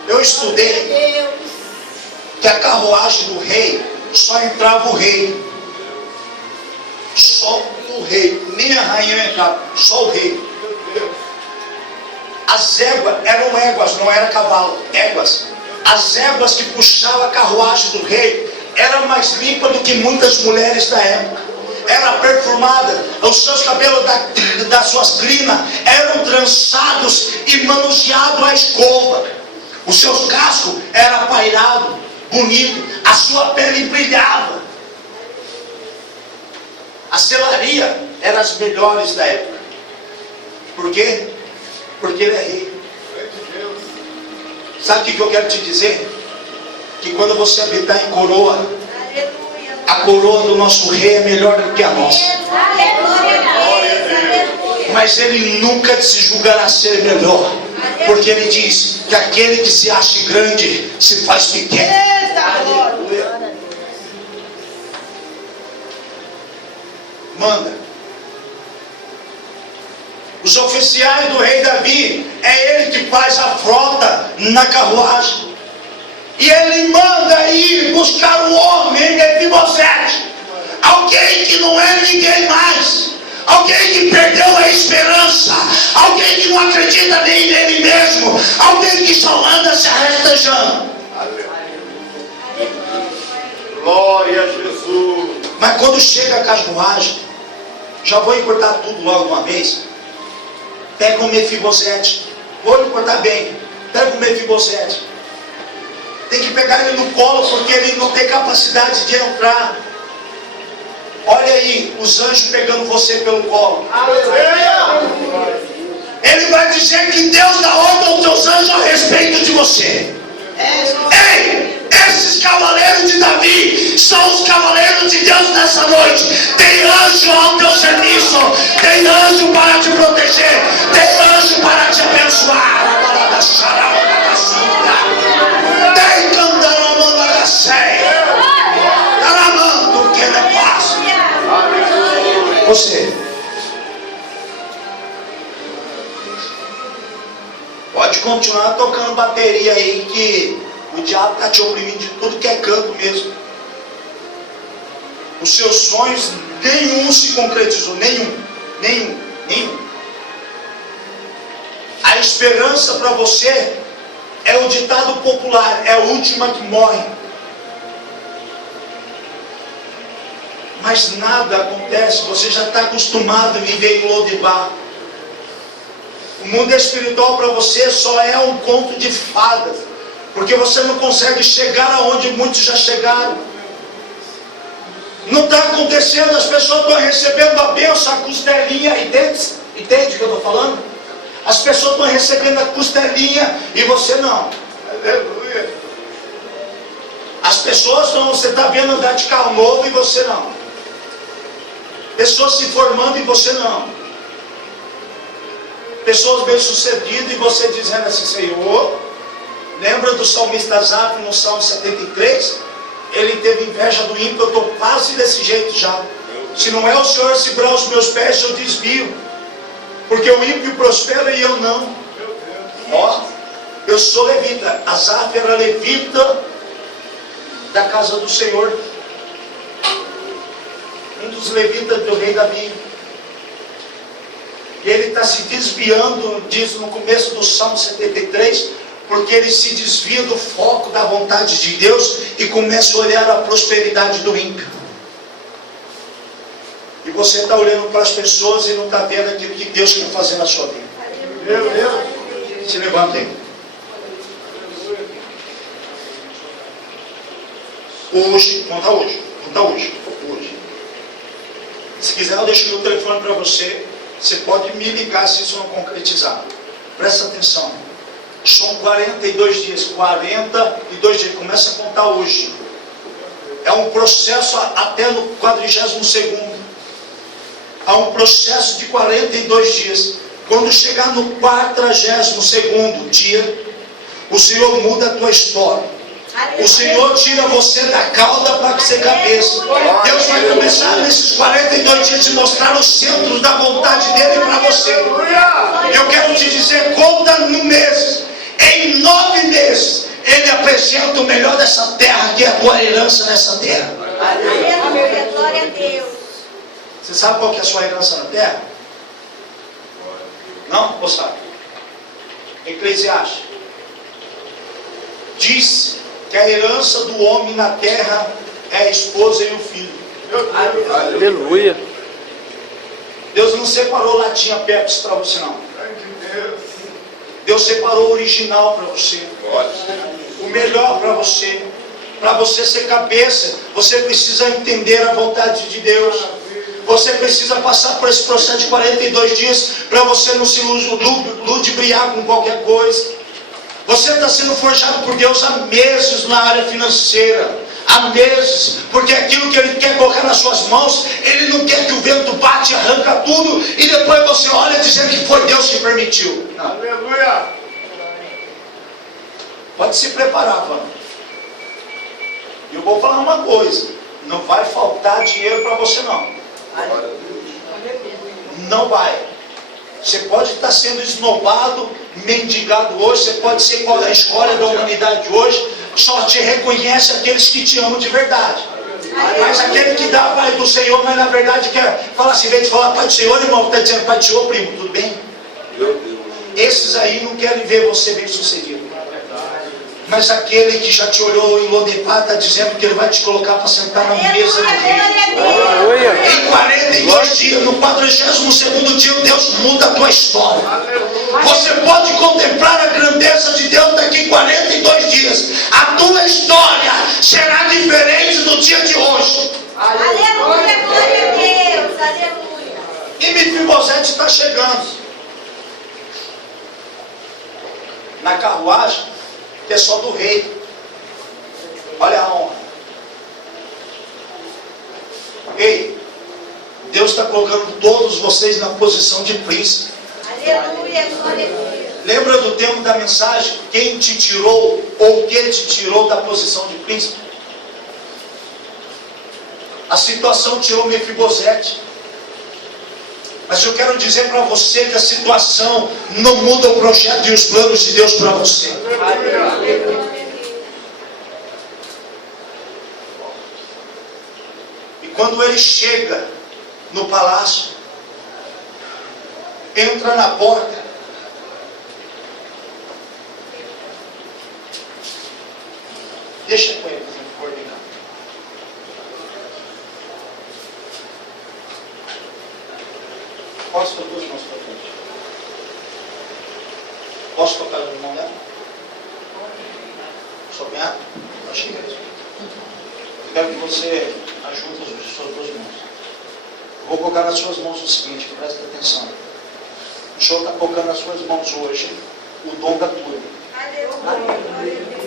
eu estudei que a carruagem do rei só entrava o rei. Só o rei. Nem a rainha entrava, só o rei. As éguas eram éguas, não era cavalo, éguas. As éguas que puxavam a carruagem do rei eram mais limpas do que muitas mulheres da época. Era perfumada, os seus cabelos das suas crinas eram trançados e manuseados à escova. Os seus cascos eram pairados, bonito, a sua pele brilhava. A selaria era as melhores da época. Por quê? Porque ele é rei. Sabe o que eu quero te dizer? Que quando você habitar em coroa, a coroa do nosso rei é melhor do que a nossa. Mas ele nunca se julgará ser melhor, porque ele diz que aquele que se acha grande se faz pequeno. Manda. Os oficiais do rei Davi, é ele que faz a frota na carruagem. E ele manda ir buscar o homem Mefibosete, alguém que não é ninguém mais, alguém que perdeu a esperança, alguém que não acredita nem nele mesmo, alguém que só anda se arrastejando. Glória a Jesus. Mas quando chega a carruagem, já vou encurtar tudo logo uma vez. Pega o Mefibosete, vou encurtar bem. Pega o Mefibosete. Tem que pegar ele no colo, porque ele não tem capacidade de entrar. Olha aí, os anjos pegando você pelo colo. Ele vai dizer que Deus dá ordem aos teus anjos a respeito de você. Ei, esses cavaleiros de Davi são os cavaleiros de Deus nessa noite. Tem anjo ao teu serviço, tem anjo para te proteger, tem anjo para te abençoar. Tem candaramanda da ceia, caramando que ele passa. Você pode continuar tocando bateria aí, que o diabo está te oprimindo de tudo que é canto mesmo. Os seus sonhos, nenhum se concretizou, nenhum. A esperança para você é o ditado popular, é a última que morre. Mas nada acontece, você já está acostumado a viver em Lodebar. O mundo espiritual para você só é um conto de fadas, porque você não consegue chegar aonde muitos já chegaram. Não está acontecendo, as pessoas estão recebendo a bênção, a costelinha, entende o que eu estou falando? As pessoas estão recebendo a costelinha e você não. Aleluia. As pessoas não, você está vendo andar de carro novo e você não. Pessoas se formando e você não. Pessoas bem sucedidas e você dizendo assim: Senhor, lembra do salmista Asaf no Salmo 73? Ele teve inveja do ímpio. Eu estou quase desse jeito já. Se não é o Senhor segurar os meus pés, eu desvio, porque o ímpio prospera e eu não. Ó, eu sou levita. Asaf era levita da casa do Senhor, um dos levitas do rei Davi. E ele está se desviando, diz no começo do Salmo 73, porque ele se desvia do foco da vontade de Deus e começa a olhar a prosperidade do ímpio. E você está olhando para as pessoas e não está vendo aquilo que Deus quer fazer na sua vida. Meu Deus. Se levantem. Hoje. Se quiser, eu deixo meu telefone para você. Você pode me ligar se isso não concretizar. Presta atenção. São 42 dias. 42 dias. Começa a contar hoje. É um processo até no 42º. Há um processo de 42 dias. Quando chegar no 42º dia, o Senhor muda a tua história. O Senhor tira você da cauda para ser cabeça. Deus vai começar nesses 42 dias te mostrar os centros da vontade dele para você. Eu quero te dizer, conta no mês. Em 9 meses, ele apresenta o melhor dessa terra, que é a tua herança nessa terra. Aleluia, glória a Deus. Você sabe qual que é a sua herança na terra? Não? Ou sabe? Eclesiastes diz que a herança do homem na terra é a esposa e o filho. Aleluia. Deus não separou latinha Pepsi para você não. Deus separou o original para você. O melhor para você. Para você ser cabeça, você precisa entender a vontade de Deus. Você precisa passar por esse processo de 42 dias para você não se ludibriar com qualquer coisa. Você está sendo forjado por Deus há meses na área financeira. Há meses. Porque aquilo que Ele quer colocar nas suas mãos, Ele não quer que o vento bate e arranca tudo. E depois você olha dizendo que foi Deus que permitiu. Não. Aleluia. Pode se preparar, mano. E eu vou falar uma coisa. Não vai faltar dinheiro para você não. Não vai. Você pode estar sendo esnobado, mendigado hoje, você pode ser a escória da humanidade hoje, só te reconhece aqueles que te amam de verdade. Mas aquele que dá Pai do Senhor, mas na verdade quer falar assim, vem de falar Pai do Senhor, irmão, está dizendo Pai do Senhor, primo, tudo bem? Esses aí não querem ver você bem sucedido. Mas aquele que já te olhou em Lodepá está dizendo que ele vai te colocar para sentar na mesa do rei. Em 42 dias, no 42º dia, Deus muda a tua história. Você pode contemplar a grandeza de Deus daqui a 42 dias. A tua história será diferente do dia de hoje. Aleluia, glória a Deus, aleluia. E Mefibosete está chegando na carruagem, que é só do rei. Olha a honra. Ei, Deus está colocando todos vocês na posição de príncipe. Aleluia, glória a Deus. Lembra do tema da mensagem? Quem te tirou ou o que te tirou da posição de príncipe? A situação tirou Mefibosete. Mas eu quero dizer para você que a situação não muda o projeto e os planos de Deus para você. E quando ele chega no palácio, entra na porta, deixa com ele coordenar. Posso tocar as mãos para frente? Posso tocar no mão dela? Sobre ela? Achei mesmo. Eu quero que você ajude as suas duas mãos. Vou colocar nas suas mãos o seguinte, presta atenção. O Senhor está colocando nas suas mãos hoje o dom da cura.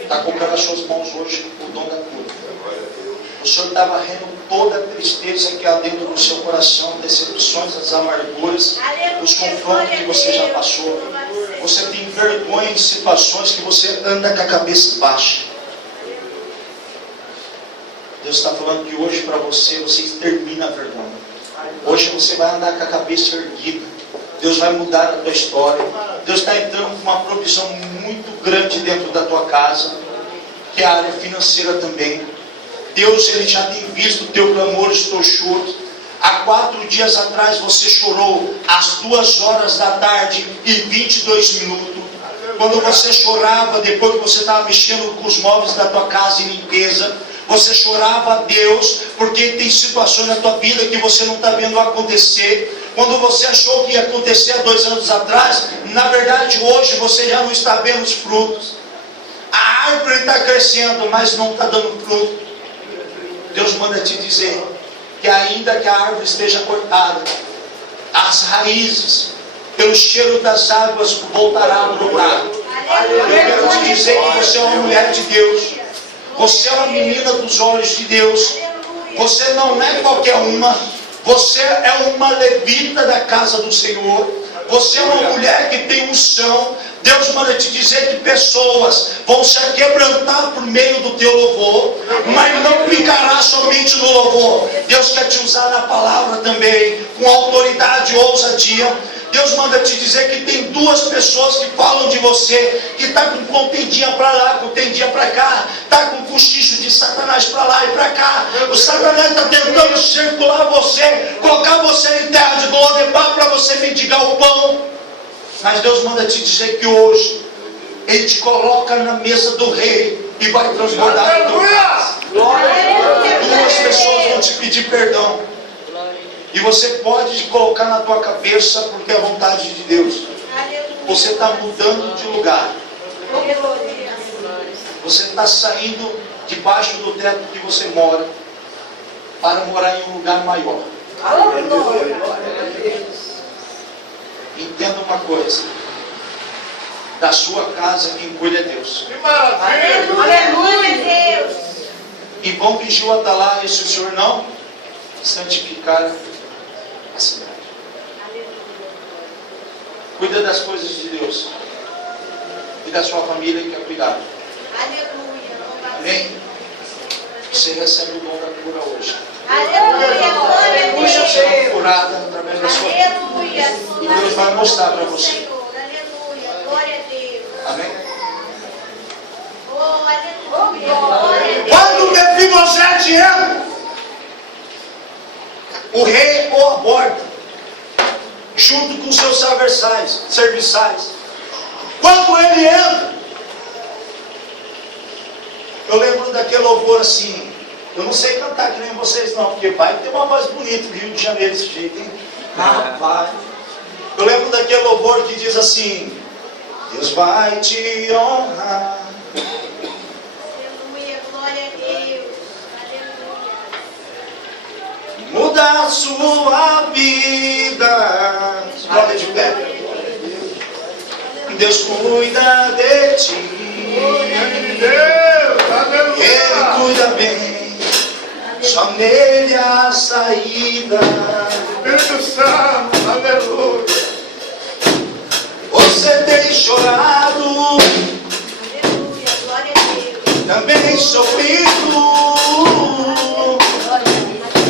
Está colocando nas suas mãos hoje o dom da cura. O Senhor está varrendo toda a tristeza que há dentro do seu coração, decepções, as amarguras, os confrontos que você já passou. Você tem vergonha em situações que você anda com a cabeça baixa. Deus está falando que hoje para você extermina a vergonha. Hoje você vai andar com a cabeça erguida. Deus vai mudar a tua história. Deus está entrando com uma provisão muito grande dentro da tua casa, que é a área financeira também. Deus, Ele já tem visto o teu clamor, os teus choros. Há 4 dias atrás você chorou às 2 horas da tarde e 22 minutos. Quando você chorava, depois que você estava mexendo com os móveis da tua casa em limpeza, você chorava a Deus, porque tem situações na tua vida que você não está vendo acontecer. Quando você achou que ia acontecer há 2 anos atrás, na verdade hoje você já não está vendo os frutos. A árvore está crescendo, mas não está dando fruto. Deus manda te dizer que ainda que a árvore esteja cortada, as raízes, pelo cheiro das águas, voltará a brotar. Eu quero te dizer que você é uma mulher de Deus. Você é uma menina dos olhos de Deus. Você não é qualquer uma. Você é uma levita da casa do Senhor. Você é uma mulher que tem unção. Deus manda te dizer que pessoas vão se quebrantar por meio do teu louvor, mas não ficará somente no louvor. Deus quer te usar na palavra também, com autoridade e ousadia. Deus manda te dizer que tem 2 pessoas que falam de você, que está com contendinha para lá, contendinha para cá, está com cochicho de Satanás para lá e para cá. O Satanás está tentando circular você, colocar você em terra de Lodepá para você mendigar o pão. Mas Deus manda te dizer que hoje Ele te coloca na mesa do rei e vai transbordar no teu coração. 2 pessoas vão te pedir perdão. E você pode colocar na tua cabeça, porque é a vontade de Deus. Você está mudando de lugar. Você está saindo debaixo do teto que você mora para morar em um lugar maior. Entenda uma coisa: da sua casa quem cuida é Deus. Que maravilha! Aleluia, Deus. E bom vigia o atalaia, se o Senhor não santificar a cidade. Cuida das coisas de Deus e da sua família, que é cuidado. Amém? Você recebe o dom da cura hoje. Aleluia, glória a Hoje você é Deus. curada através da sua vida. Aleluia. E Deus vai mostrar para você. Aleluia, glória a Deus. Amém? Oh, aleluia, glória a Deus. Quando Mefibosete entra, O rei o aborda, junto com seus serviçais. Quando ele entra, eu lembro daquele louvor assim. Eu não sei cantar que nem vocês não, porque vai ter uma voz bonita no Rio de Janeiro desse jeito, hein? Rapaz. Eu lembro daquele louvor que diz assim: Deus vai te honrar. Aleluia, glória a Deus. Aleluia. Muda a sua vida. Coloca de pé. Deus cuida de ti. Deus, aleluia. Ele cuida bem. Só nele a saída. Espírito Santo, aleluia. Você tem chorado, Aleluia, glória a Deus. também sofrido,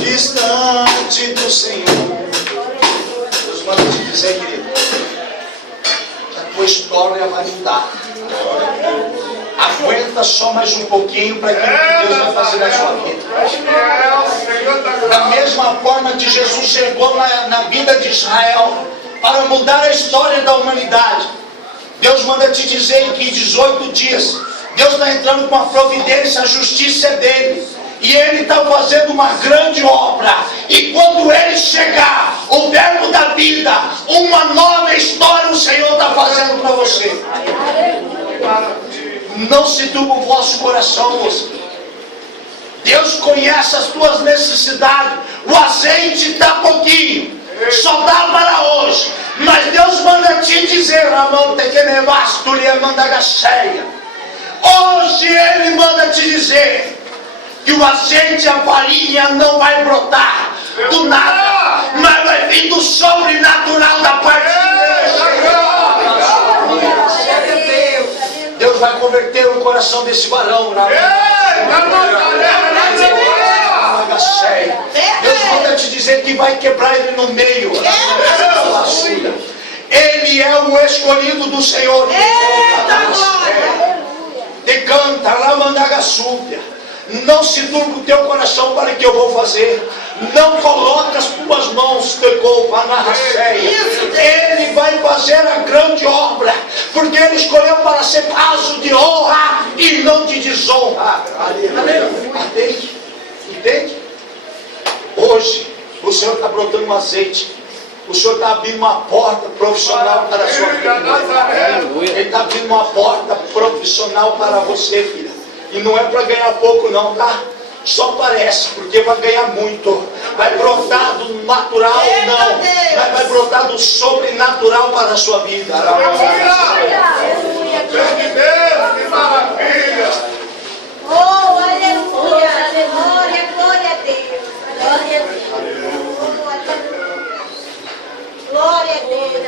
distante do Senhor. Deus manda te dizer, querido, que a tua história vai mudar. Aguenta só mais um pouquinho para aquilo que Deus vai fazer na sua vida. Da mesma forma que Jesus chegou na vida de Israel para mudar a história da humanidade, Deus manda te dizer que em 18 dias Deus está entrando com a providência, a justiça é dele, e ele está fazendo uma grande obra. E quando ele chegar, o verbo da vida, uma nova história o Senhor está fazendo para você. Não se turbe o vosso coração, moça. Deus conhece as tuas necessidades. O azeite está pouquinho, só dá para hoje. Mas Deus manda te dizer, hoje Ele manda te dizer que o azeite e a farinha não vai brotar do nada, mas vai vir do sobrenatural da parte de Deus. Deus vai converter o coração desse varão na Deus manda te dizer que vai quebrar ele no meio. Ele é o escolhido do Senhor. Decanta, lamandagassúbia. Não se turbe o teu coração para o que eu vou fazer. Não coloque as tuas mãos Ele vai fazer a grande obra, porque Ele escolheu para ser vaso de honra e não de desonra. Entende? Entende? Hoje o Senhor está brotando um azeite. O Senhor está abrindo uma porta profissional para a sua vida. Ele está abrindo uma porta profissional para você, filha. E não é para ganhar pouco não, tá? Só parece, porque vai ganhar muito. Vai brotar do natural, não. Vai brotar do sobrenatural para a sua vida. Aleluia! Deus, que maravilha! Oh, aleluia! Glória, glória a Deus! Glória a Deus! Glória a Deus!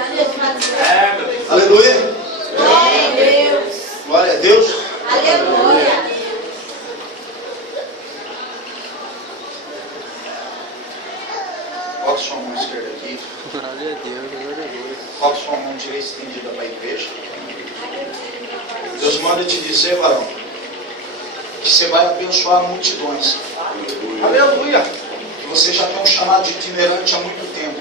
Aleluia! Glória a Deus! Glória a Deus! Aleluia! Coloque sua mão esquerda aqui. Glória a Deus, glória a Deus. Coloque sua mão direita estendida para a igreja. Deus manda te dizer, varão, que você vai abençoar multidões. Aleluia! Que você já tem um chamado de itinerante há muito tempo.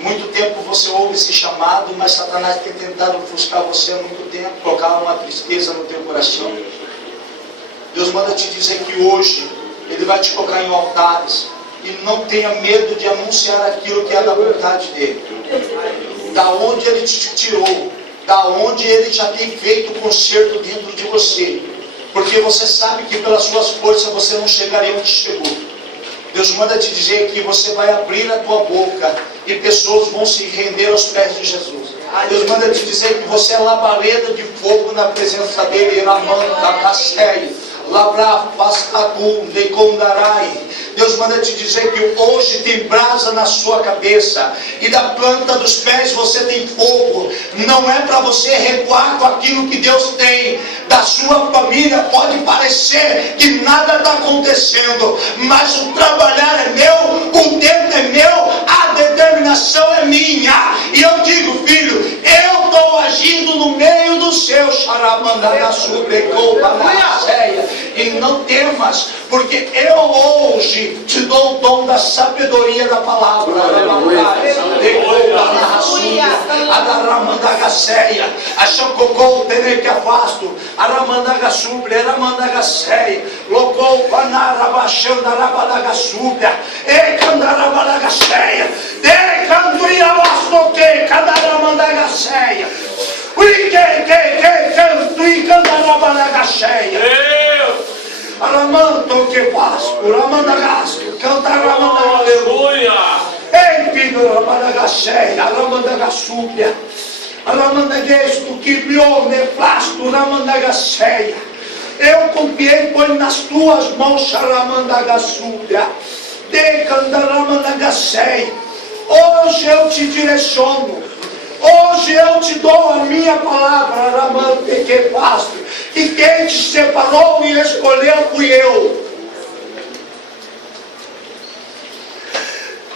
Muito tempo você ouve esse chamado, mas Satanás tem tentado ofuscar você há muito tempo, colocar uma tristeza no teu coração. Deus manda te dizer que hoje Ele vai te colocar em altares. E não tenha medo de anunciar aquilo que é da vontade dEle. Da onde Ele te tirou, da onde Ele já tem feito o conserto dentro de você. Porque você sabe que pelas suas forças você não chegaria onde chegou. Deus manda te dizer que você vai abrir a tua boca e pessoas vão se render aos pés de Jesus. Deus manda te dizer que você é labareda de fogo na presença dEle, Ramanta Castéia. Labra Pascatu Decondarai. Deus manda te dizer que hoje tem brasa na sua cabeça e da planta dos pés você tem fogo. Não é para você recuar com aquilo que Deus tem. Da sua família pode parecer que nada está acontecendo, mas o trabalhar é meu, o tempo é meu, a determinação é minha. E eu digo, filho, eu estou agindo no meio do seu chamado. E não temas, porque eu hoje te dou o dom da sabedoria da palavra. A chococou tener que afasto, a ramandaga subre, a ramandaga ceia, locou panarabachando a rabadaga subre, e candarabadaga ceia, de cantuia vastoque, canaramandaga ceia, ui que cantui candarabadaga ceia, aramanto que vasco, ramandagasco, cantaramadaga aleluia, ei pido rabadaga ceia, ramandaga subre. Aramandaguesto que viu nefasto ramandagaceia. Eu confiei, põe nas tuas mãos Ramandagassúbia. Decandaramandagaceia. Hoje eu te direciono. Hoje eu te dou a minha palavra, Ramandaguesto. E quem te separou e escolheu fui eu.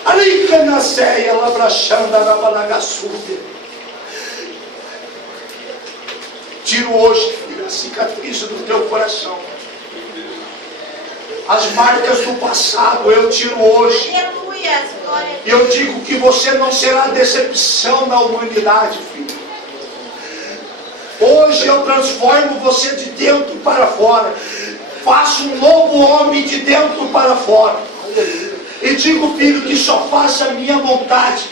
Aricanaceia, labrachanda, Ramandagassúbia. Tiro hoje, filho, a cicatriz do teu coração. As marcas do passado eu tiro hoje. E eu digo que você não será decepção na humanidade, filho. Hoje eu transformo você de dentro para fora. Faço um novo homem de dentro para fora. E digo, filho, que só faça a minha vontade.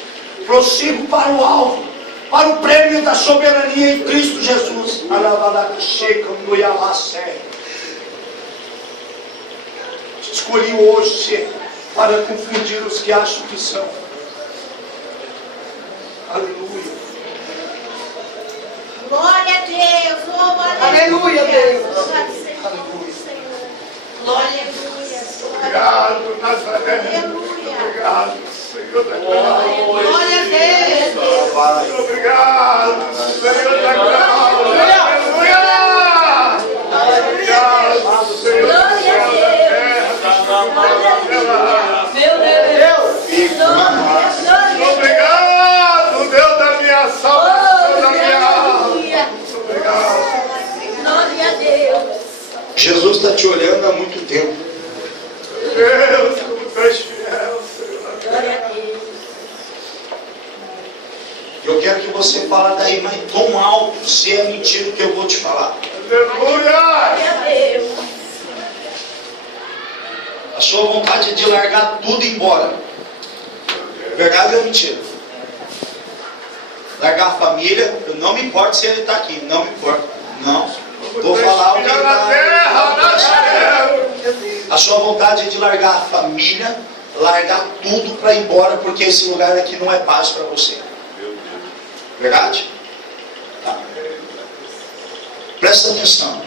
Prossigo para o alto. Para o prêmio da soberania em Cristo Jesus. Escolhi hoje para confundir os que acham que são. Aleluia. Glória a Deus. Oh, Aleluia, Deus. Aleluia. Glória a Deus. Obrigado, Nazaré. Aleluia. Obrigado, Senhor da glória. Glória a Deus. Obrigado, Senhor da glória. Aleluia. Obrigado, Senhor da terra. Meu Deus. Obrigado, Deus da minha salvação, da minha alma. Obrigado. Glória a Deus. Jesus está te olhando há muito tempo. Deus, como tu és fiel, Senhor. Glória a Deus. Eu quero que você fale daí, mas tão alto, se é mentira o que eu vou te falar. Aleluia. Glória a Deus. A sua vontade é de largar tudo e ir embora. Verdade ou mentira? Largar a família, eu não me importo se ele está aqui, não me importa. Não. Vou falar o que a sua vontade é de largar a família, largar tudo para ir embora, porque esse lugar aqui não é paz para você. Verdade? Tá. Presta atenção.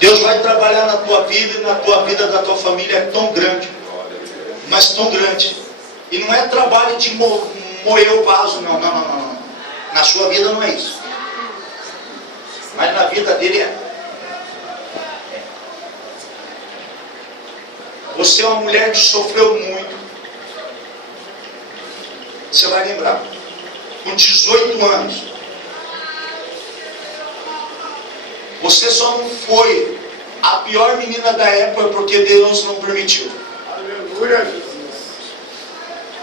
Deus vai trabalhar na tua vida e na tua vida da tua família é tão grande, mas tão grande. E não é trabalho de moer o vaso, não. Na sua vida não é isso. Mas na vida dele é. Você é uma mulher que sofreu muito. Você vai lembrar. Com 18 anos. Você só não foi a pior menina da época porque Deus não permitiu. Aleluia, Jesus.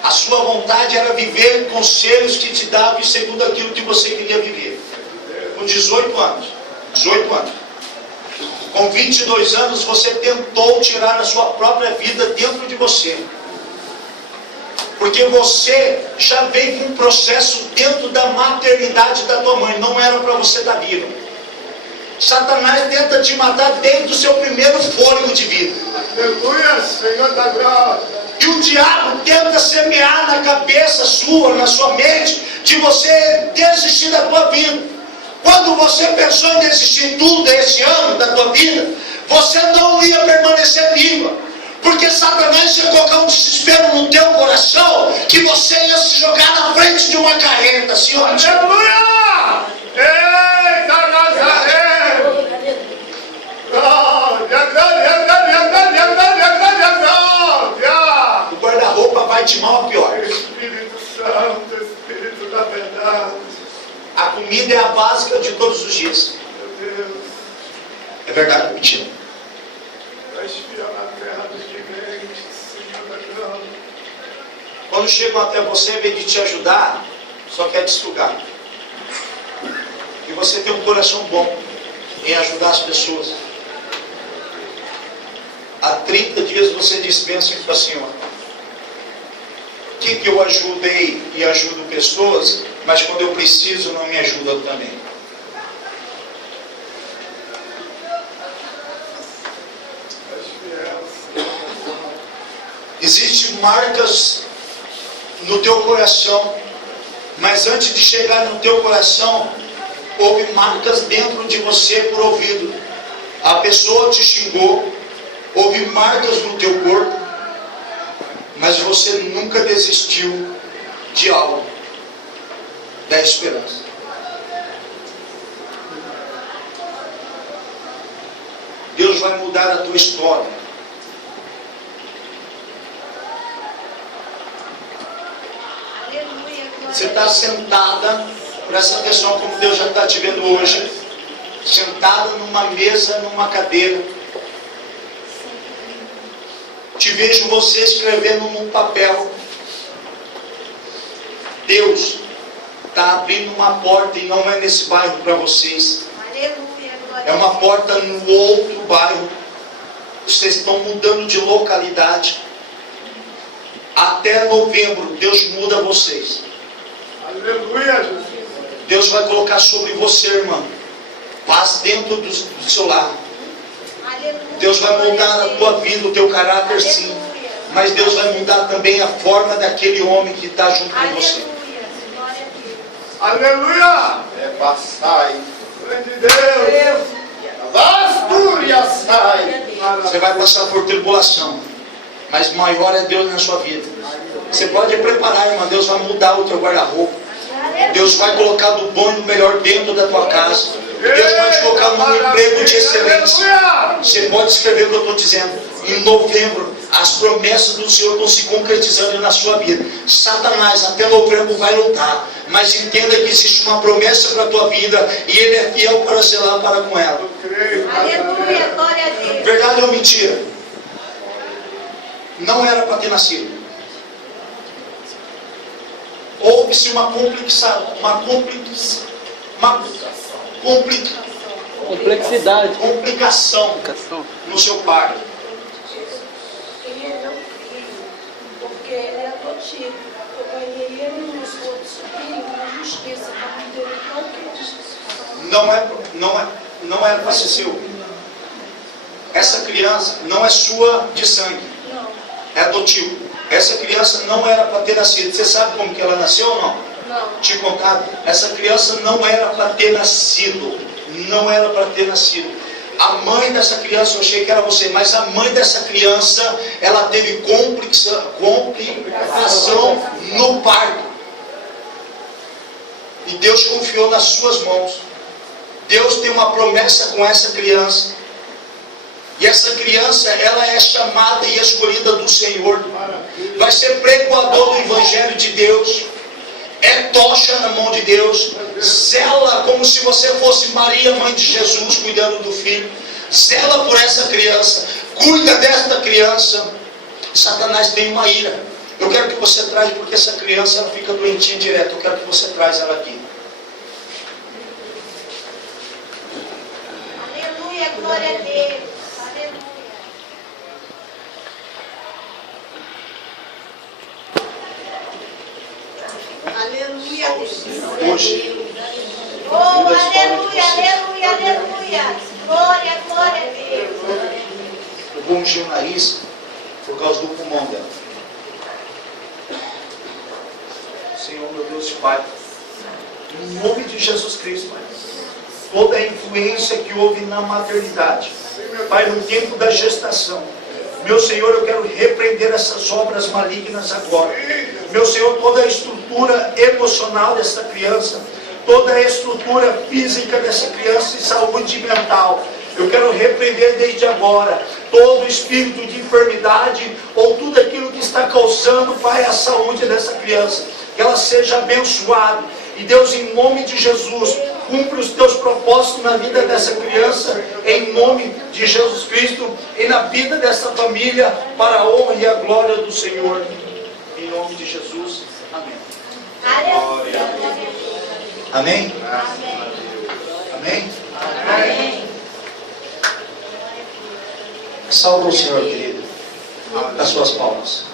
A sua vontade era viver conselhos que te davam segundo aquilo que você queria viver. Com 18 anos. 18 anos. Com 22 anos você tentou tirar a sua própria vida dentro de você. Porque você já veio com um processo dentro da maternidade da tua mãe. Não era para você estar vivo. Satanás tenta te matar desde o seu primeiro fôlego de vida. Aleluia, Senhor da glória. E o diabo tenta semear na cabeça sua, na sua mente, de você desistir da tua vida. Quando você pensou em desistir tudo esse ano da tua vida, você não ia permanecer viva. Porque Satanás ia colocar um desespero no teu coração, que você ia se jogar na frente de uma carreta, Senhor. Aleluia! Eita, Nazaré! Glória, glória, glória, glória, glória, glória, glória! O guarda-roupa vai de mal a pior. Espírito Santo, Espírito da verdade. verdade ou mentira? Vai espiar na terra dos viventes, Senhor da glória. Quando chegam até você, em vez de te ajudar, só quer te sugar. E você tem um coração bom em ajudar as pessoas. Há 30 dias você dispensa e fala assim, ó, que eu ajudei e ajudo pessoas, mas quando eu preciso não me ajuda também. Existem marcas no teu coração, mas antes de chegar no teu coração, houve marcas dentro de você por ouvido. A pessoa te xingou, houve marcas no teu corpo, mas você nunca desistiu de algo, da esperança. Deus vai mudar a tua história. Você está sentada, presta atenção como Deus já está te vendo hoje, sentada numa mesa, numa cadeira. Te vejo você escrevendo num papel. Deus está abrindo uma porta e não é nesse bairro para vocês. É uma porta no outro bairro. Vocês estão mudando de localidade. Até novembro, Deus muda vocês. Aleluia, Jesus. Deus vai colocar sobre você, irmã, paz dentro do seu lar. Deus vai mudar a tua vida, o teu caráter, sim. Mas Deus vai mudar também a forma daquele homem que está junto com você. Aleluia. É passai. Grande Deus. Astúria sai. Você vai passar por tribulação, mas maior é Deus na sua vida. Você pode preparar, irmã. Deus vai mudar o teu guarda-roupa. Deus vai colocar do bom e do melhor dentro da tua casa. Deus vai te colocar num emprego de excelência. Você pode escrever o que eu estou dizendo. Em novembro, as promessas do Senhor estão se concretizando na sua vida. Satanás até novembro vai lutar, mas entenda que existe uma promessa para a tua vida e Ele é fiel para zelar para com ela. Aleluia, glória a Deus. Verdade ou mentira? Não era para ter nascido. Houve-se uma complicação no seu pai. Ele é meu filho, porque ele é adotivo. Eu ganhei ele no nosso outro sobrinho na justiça, para me ter tanto que ele justiça. Não era para ser seu. Essa criança não é sua de sangue. Não, É adotivo. Essa criança não era para ter nascido. Você sabe como que ela nasceu ou não? não. Te contar. Essa criança não era para ter nascido. Não era para ter nascido. A mãe dessa criança, eu achei que era você, mas a mãe dessa criança, ela teve complicação no parto. E Deus confiou nas suas mãos. Deus tem uma promessa com essa criança. E essa criança, ela é chamada e escolhida do Senhor. Vai ser pregoador do Evangelho de Deus. É tocha na mão de Deus. Zela como se você fosse Maria, mãe de Jesus, cuidando do filho. Zela por essa criança. Cuida desta criança. Satanás tem uma ira. Eu quero que você traz, porque essa criança ela fica doentinha direto. Eu quero que você traz ela aqui. Aleluia, glória a Deus. Aleluia, Deus. Hoje, Oh, aleluia, aleluia, aleluia. Glória, glória a Deus. eu vou ungir o nariz por causa do pulmão dela. Senhor, meu Deus e Pai, em nome de Jesus Cristo, Pai, toda a influência que houve na maternidade, Pai, no tempo da gestação, meu Senhor, eu quero repreender essas obras malignas agora. Meu Senhor, toda a estrutura emocional dessa criança, toda a estrutura física dessa criança e saúde mental, eu quero repreender desde agora todo espírito de enfermidade ou tudo aquilo que está causando, Pai, a saúde dessa criança. Que ela seja abençoada. E Deus, em nome de Jesus, cumpre os teus propósitos na vida dessa criança, em nome de Jesus Cristo, e na vida dessa família, para a honra e a glória do Senhor. Em nome de Jesus. Amém. Amém? Amém? Amém. Salva o Senhor, querido, nas suas palmas.